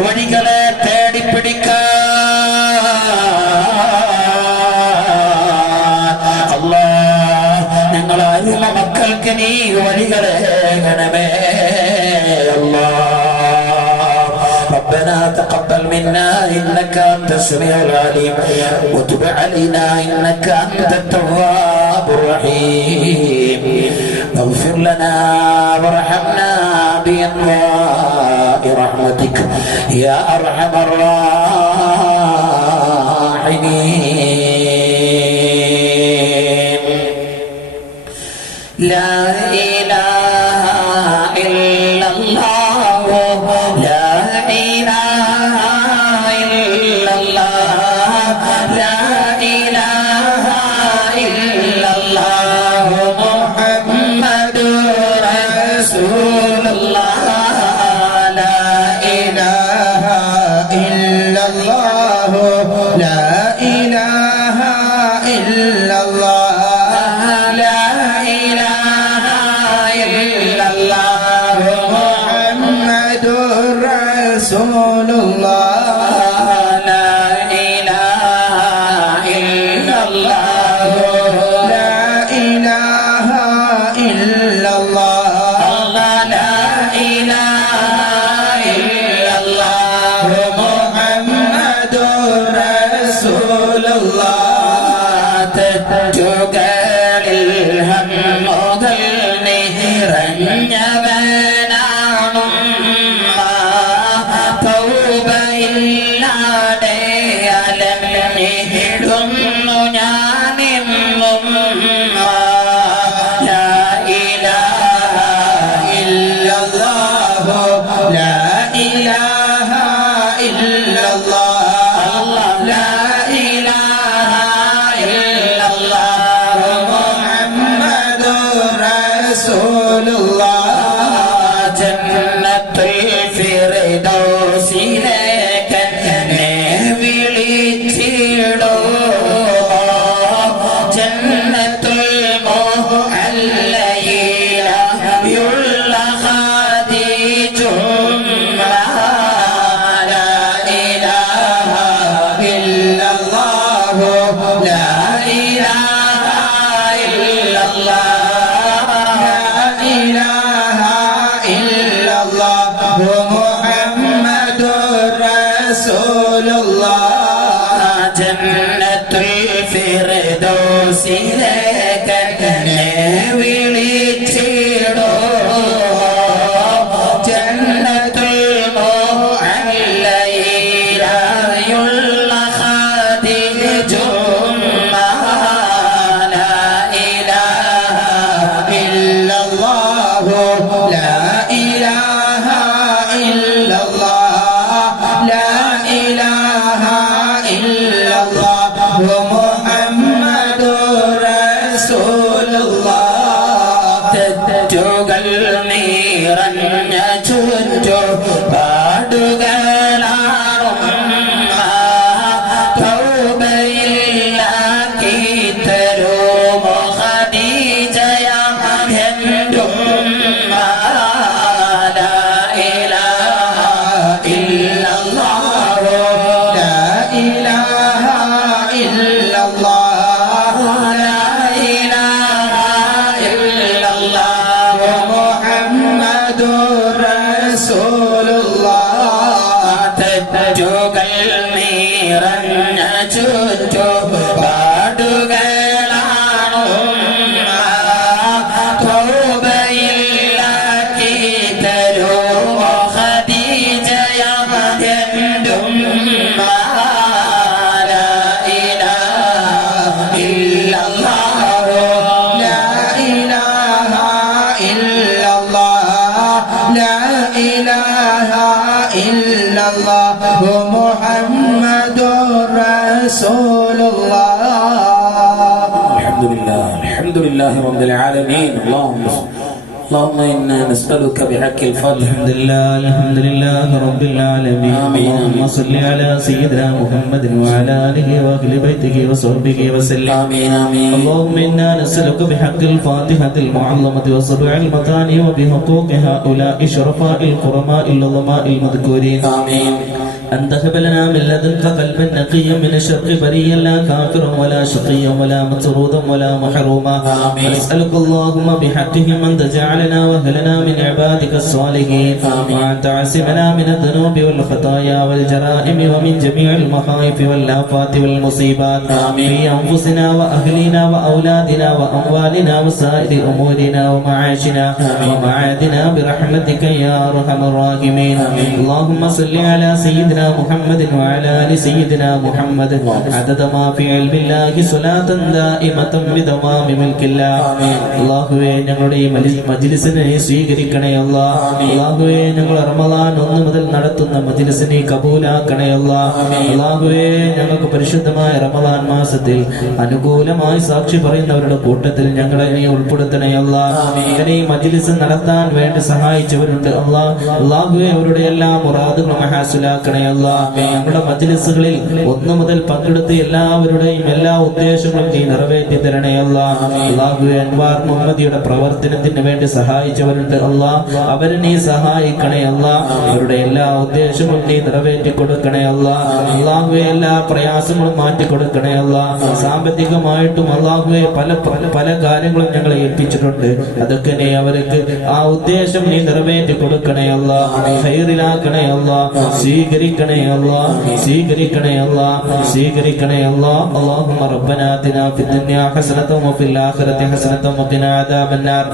വഴികളെ തേടിപ്പിടിക്കാൻ ഞങ്ങൾ അരുമ മക്കൾക്ക് നീ വഴികളെ ഗണമേ. ربنا تقبل منا إنك أنت السميع العليم وتب علينا إنك أنت التواب الرحيم اغفر لنا وارحمنا بأنواع رحمتك يا أرحم الراحمين. لا إله إلا الله لا إله إلا الله لا إله إلا الله محمد رسول الله لا إله إلا الله لا إله إلا الله لا إله إلا الله محمد رسول الله لا إله إلا الله لا إله إلا الله لا إله إلا الله محمد رسول الله തെറ്റുകളിൽ ഹമ്മുകൾ നിറഞ്ഞവനാണും തൗബയില്ലാതെ അലഞ്ഞിടുന്നു ഞാനെന്നും. ലാ ഇലാഹ ഇല്ലല്ലാഹു ലാ ഇലാഹ ഇല്ലല്ലാഹ് ലാ ഇലാഹ ഇല്ലല്ലാഹ് മുഹമ്മദുർ റസൂലുള്ളാഹ്. ജന്നത്തുൽ ഫിർദൗസിലേക്ക് എന്നെ വിളിച്ചിടൂ. ജന്നത്തുൽ മുഅല്ലയിലുള്ള ഖദീജും ലാ ഇലാഹ ഇല്ലല്ലാഹു ലാ ഇലാഹ ഇല്ലല്ലാഹ് ലാ ഇലാഹ ഇല്ലല്ലാഹു മുഹമ്മദുർ റസൂലുള്ളാഹ്. ജന്നത്തുൽ ഫിർദൗസിലേക്ക് എന്നെ വിളിച്ചിടൂ. ജന്നത്തുൽ മുഅല്ലയിലുള്ള ഖദീജും ലാ ഇലാഹ ഇല്ലല്ലാഹു ലാ ഇലാഹ ഇല്ലല്ലാഹ് ലാ ഇലാഹ ഇല്ലല്ലാഹ് മുഹമ്മദുർ റസൂലുള്ളാഹ്. തെറ്റുകൾ നിറഞ്ഞ ചുറ്റുപാടുകളാറും തൗബയില്ലാക്കി തരുമോ ഖദീജയാം എന്നും. ലാ ഇലാഹ ഇല്ലല്ലാഹു ലാ ഇലാഹ ഇല്ലല്ലാഹ് ലാ ഇലാഹ ഇല്ലല്ലാഹ് മുഹമ്മദുർ റസൂലുള്ളാഹ്. لا إله إلا الله محمد رسول الله. الحمد لله رب العالمين. اللهم إنا نسألك بحق الفضل. الحمد لله رب العالمين. اللهم صل على سيدنا محمد وعلى آله وأهل بيته وصحبه وسلم. آمين آمين. اللهم إنا نسألك بحق الفاتحة المعلمة وسبع المثاني وبحقوق هؤلاء شرفاء الكرماء العظماء المذكورين. آمين. أن تهب لنا من لدنك قلبا نقيا من الشرق بريا لا كافرا ولا شقيا ولا مطرودا ولا محروما. نسألك اللهم بحقهم أن تجعلنا وأهلنا من عبادك الصالحين، وأن تعصمنا من الذنوب والخطايا والجرائم ومن جميع المخاوف والآفات والمصيبات في أنفسنا وأهلنا وأولادنا وأموالنا وسائر أمورنا ومعاشنا ومعادنا برحمتك يا أرحم الراحمين. اللهم صل على سيدنا محمد وعلى آل سيدنا محمد عدد ما في علم الله صلاة دائمة بدوام ملك الله. അല്ലാഹുവേ ഞങ്ങളുടെ ഈ മജ്ലിസിനെ സ്വീകരിക്കണേ അല്ലാഹ്. അല്ലാഹുവേ ഞങ്ങൾ റമളാൻ 1 മുതൽ നടത്തുന്ന മജ്ലിസിനെ കബൂലാക്കണേ അല്ലാഹ്. അല്ലാഹുവേ ഞങ്ങൾക്ക് പരിശുദ്ധമായ റമളാൻ മാസത്തിൽ അനുകൂലമായി സാക്ഷി പറയുന്നവരുടെ കൂട്ടത്തിൽ ഞങ്ങളെ നീ ഉൾപ്പെടുത്തണേ അല്ലാഹ്. ഇങ്ങനെ ഈ മജ്ലിസ് നടത്താൻ വേണ്ടി സഹായിച്ചവരുണ്ട് അല്ലാഹ്. അല്ലാഹുവേ അവരുടെ എല്ലാ മുറാദുകളും ഹാസിലാക്കണേ അല്ലാഹ്. ഞങ്ങളുടെ മജ്ലിസുകളിൽ 1 മുതൽ പങ്കെടുത്ത് എല്ലാവരുടെയും എല്ലാ ഉദ്ദേശങ്ങളും നീ നിറവേറ്റി തരണേ അല്ലാഹ്. അല്ലാഹുവേ അൻവാർ മുഹമ്മദിയുടെ പ്രവർത്തനത്തിന് വേണ്ടി സഹായിച്ചവരുണ്ട് അല്ലാഹ്. അവരെ നീ സഹായിക്കണേ അല്ലാഹ്. അവരുടെ എല്ലാ ഉദ്ദേശങ്ങളും നീ നിറവേറ്റി കൊടുക്കണേ അല്ലാഹ്. അല്ലാഹുവേ എല്ലാ പ്രയാസങ്ങളും മാറ്റി കൊടുക്കണേ അല്ലാഹ്. സാമ്പത്തികമായിട്ടും അല്ലാഹുവേ പല കാര്യങ്ങളും ഞങ്ങളെ ഏൽപ്പിച്ചിട്ടുണ്ട്. അതൊക്കെ നീ അവർക്ക് ആ ഉദ്ദേശം നീ നിറവേറ്റി കൊടുക്കണേ അല്ലാഹ്. ഖൈറിലാക്കണേ അല്ലാഹ്. സ്വീകരിക്കണേ അല്ലാഹ്. സ്വീകരിക്കണേ അല്ലാഹ്. സ്വീകരിക്കണേ അല്ലാഹ്. اللهم ربنا آتنا في الدنيا حسنة وفي الآخرة حسنة وقنا عذاب النار.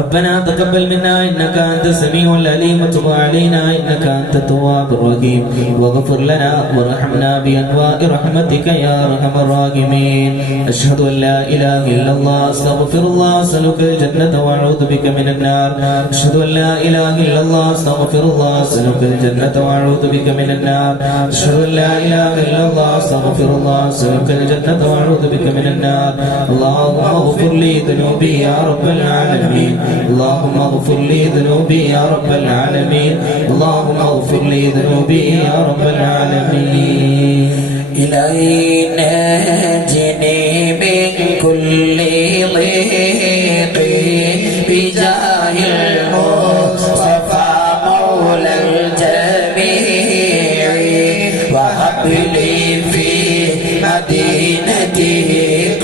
ربنا تقبل منا إنك أنت السميع العليم وتب علينا إنك أنت التواب الرحيم واغفر لنا وارحمنا بأنواع رحمتك يا أرحم الراحمين. أشهد أن لا إله إلا الله أستغفر الله أسألك الجنة وأعوذ بك من النار. أشهد أن لا إله إلا الله أستغفر الله أسألك الجنة وأعوذ بك من النار. أشهد أن لا إله إلا الله أستغفر الله أسألك الجنة وأعوذ بك من النار. اللهم اغفر لي ذنوبي يا رب العالمين. اللهم اغفر لي ذنوبي يا رب العالمين. اللهم اغفر لي ذنوبي يا رب العالمين. إلهي نجني من كل ضيق بجاه المصطفى مولى الجميع، وهب لي في مدينته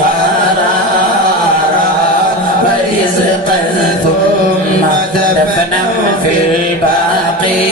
قرارا ورزقا ثم دفنا في الباقي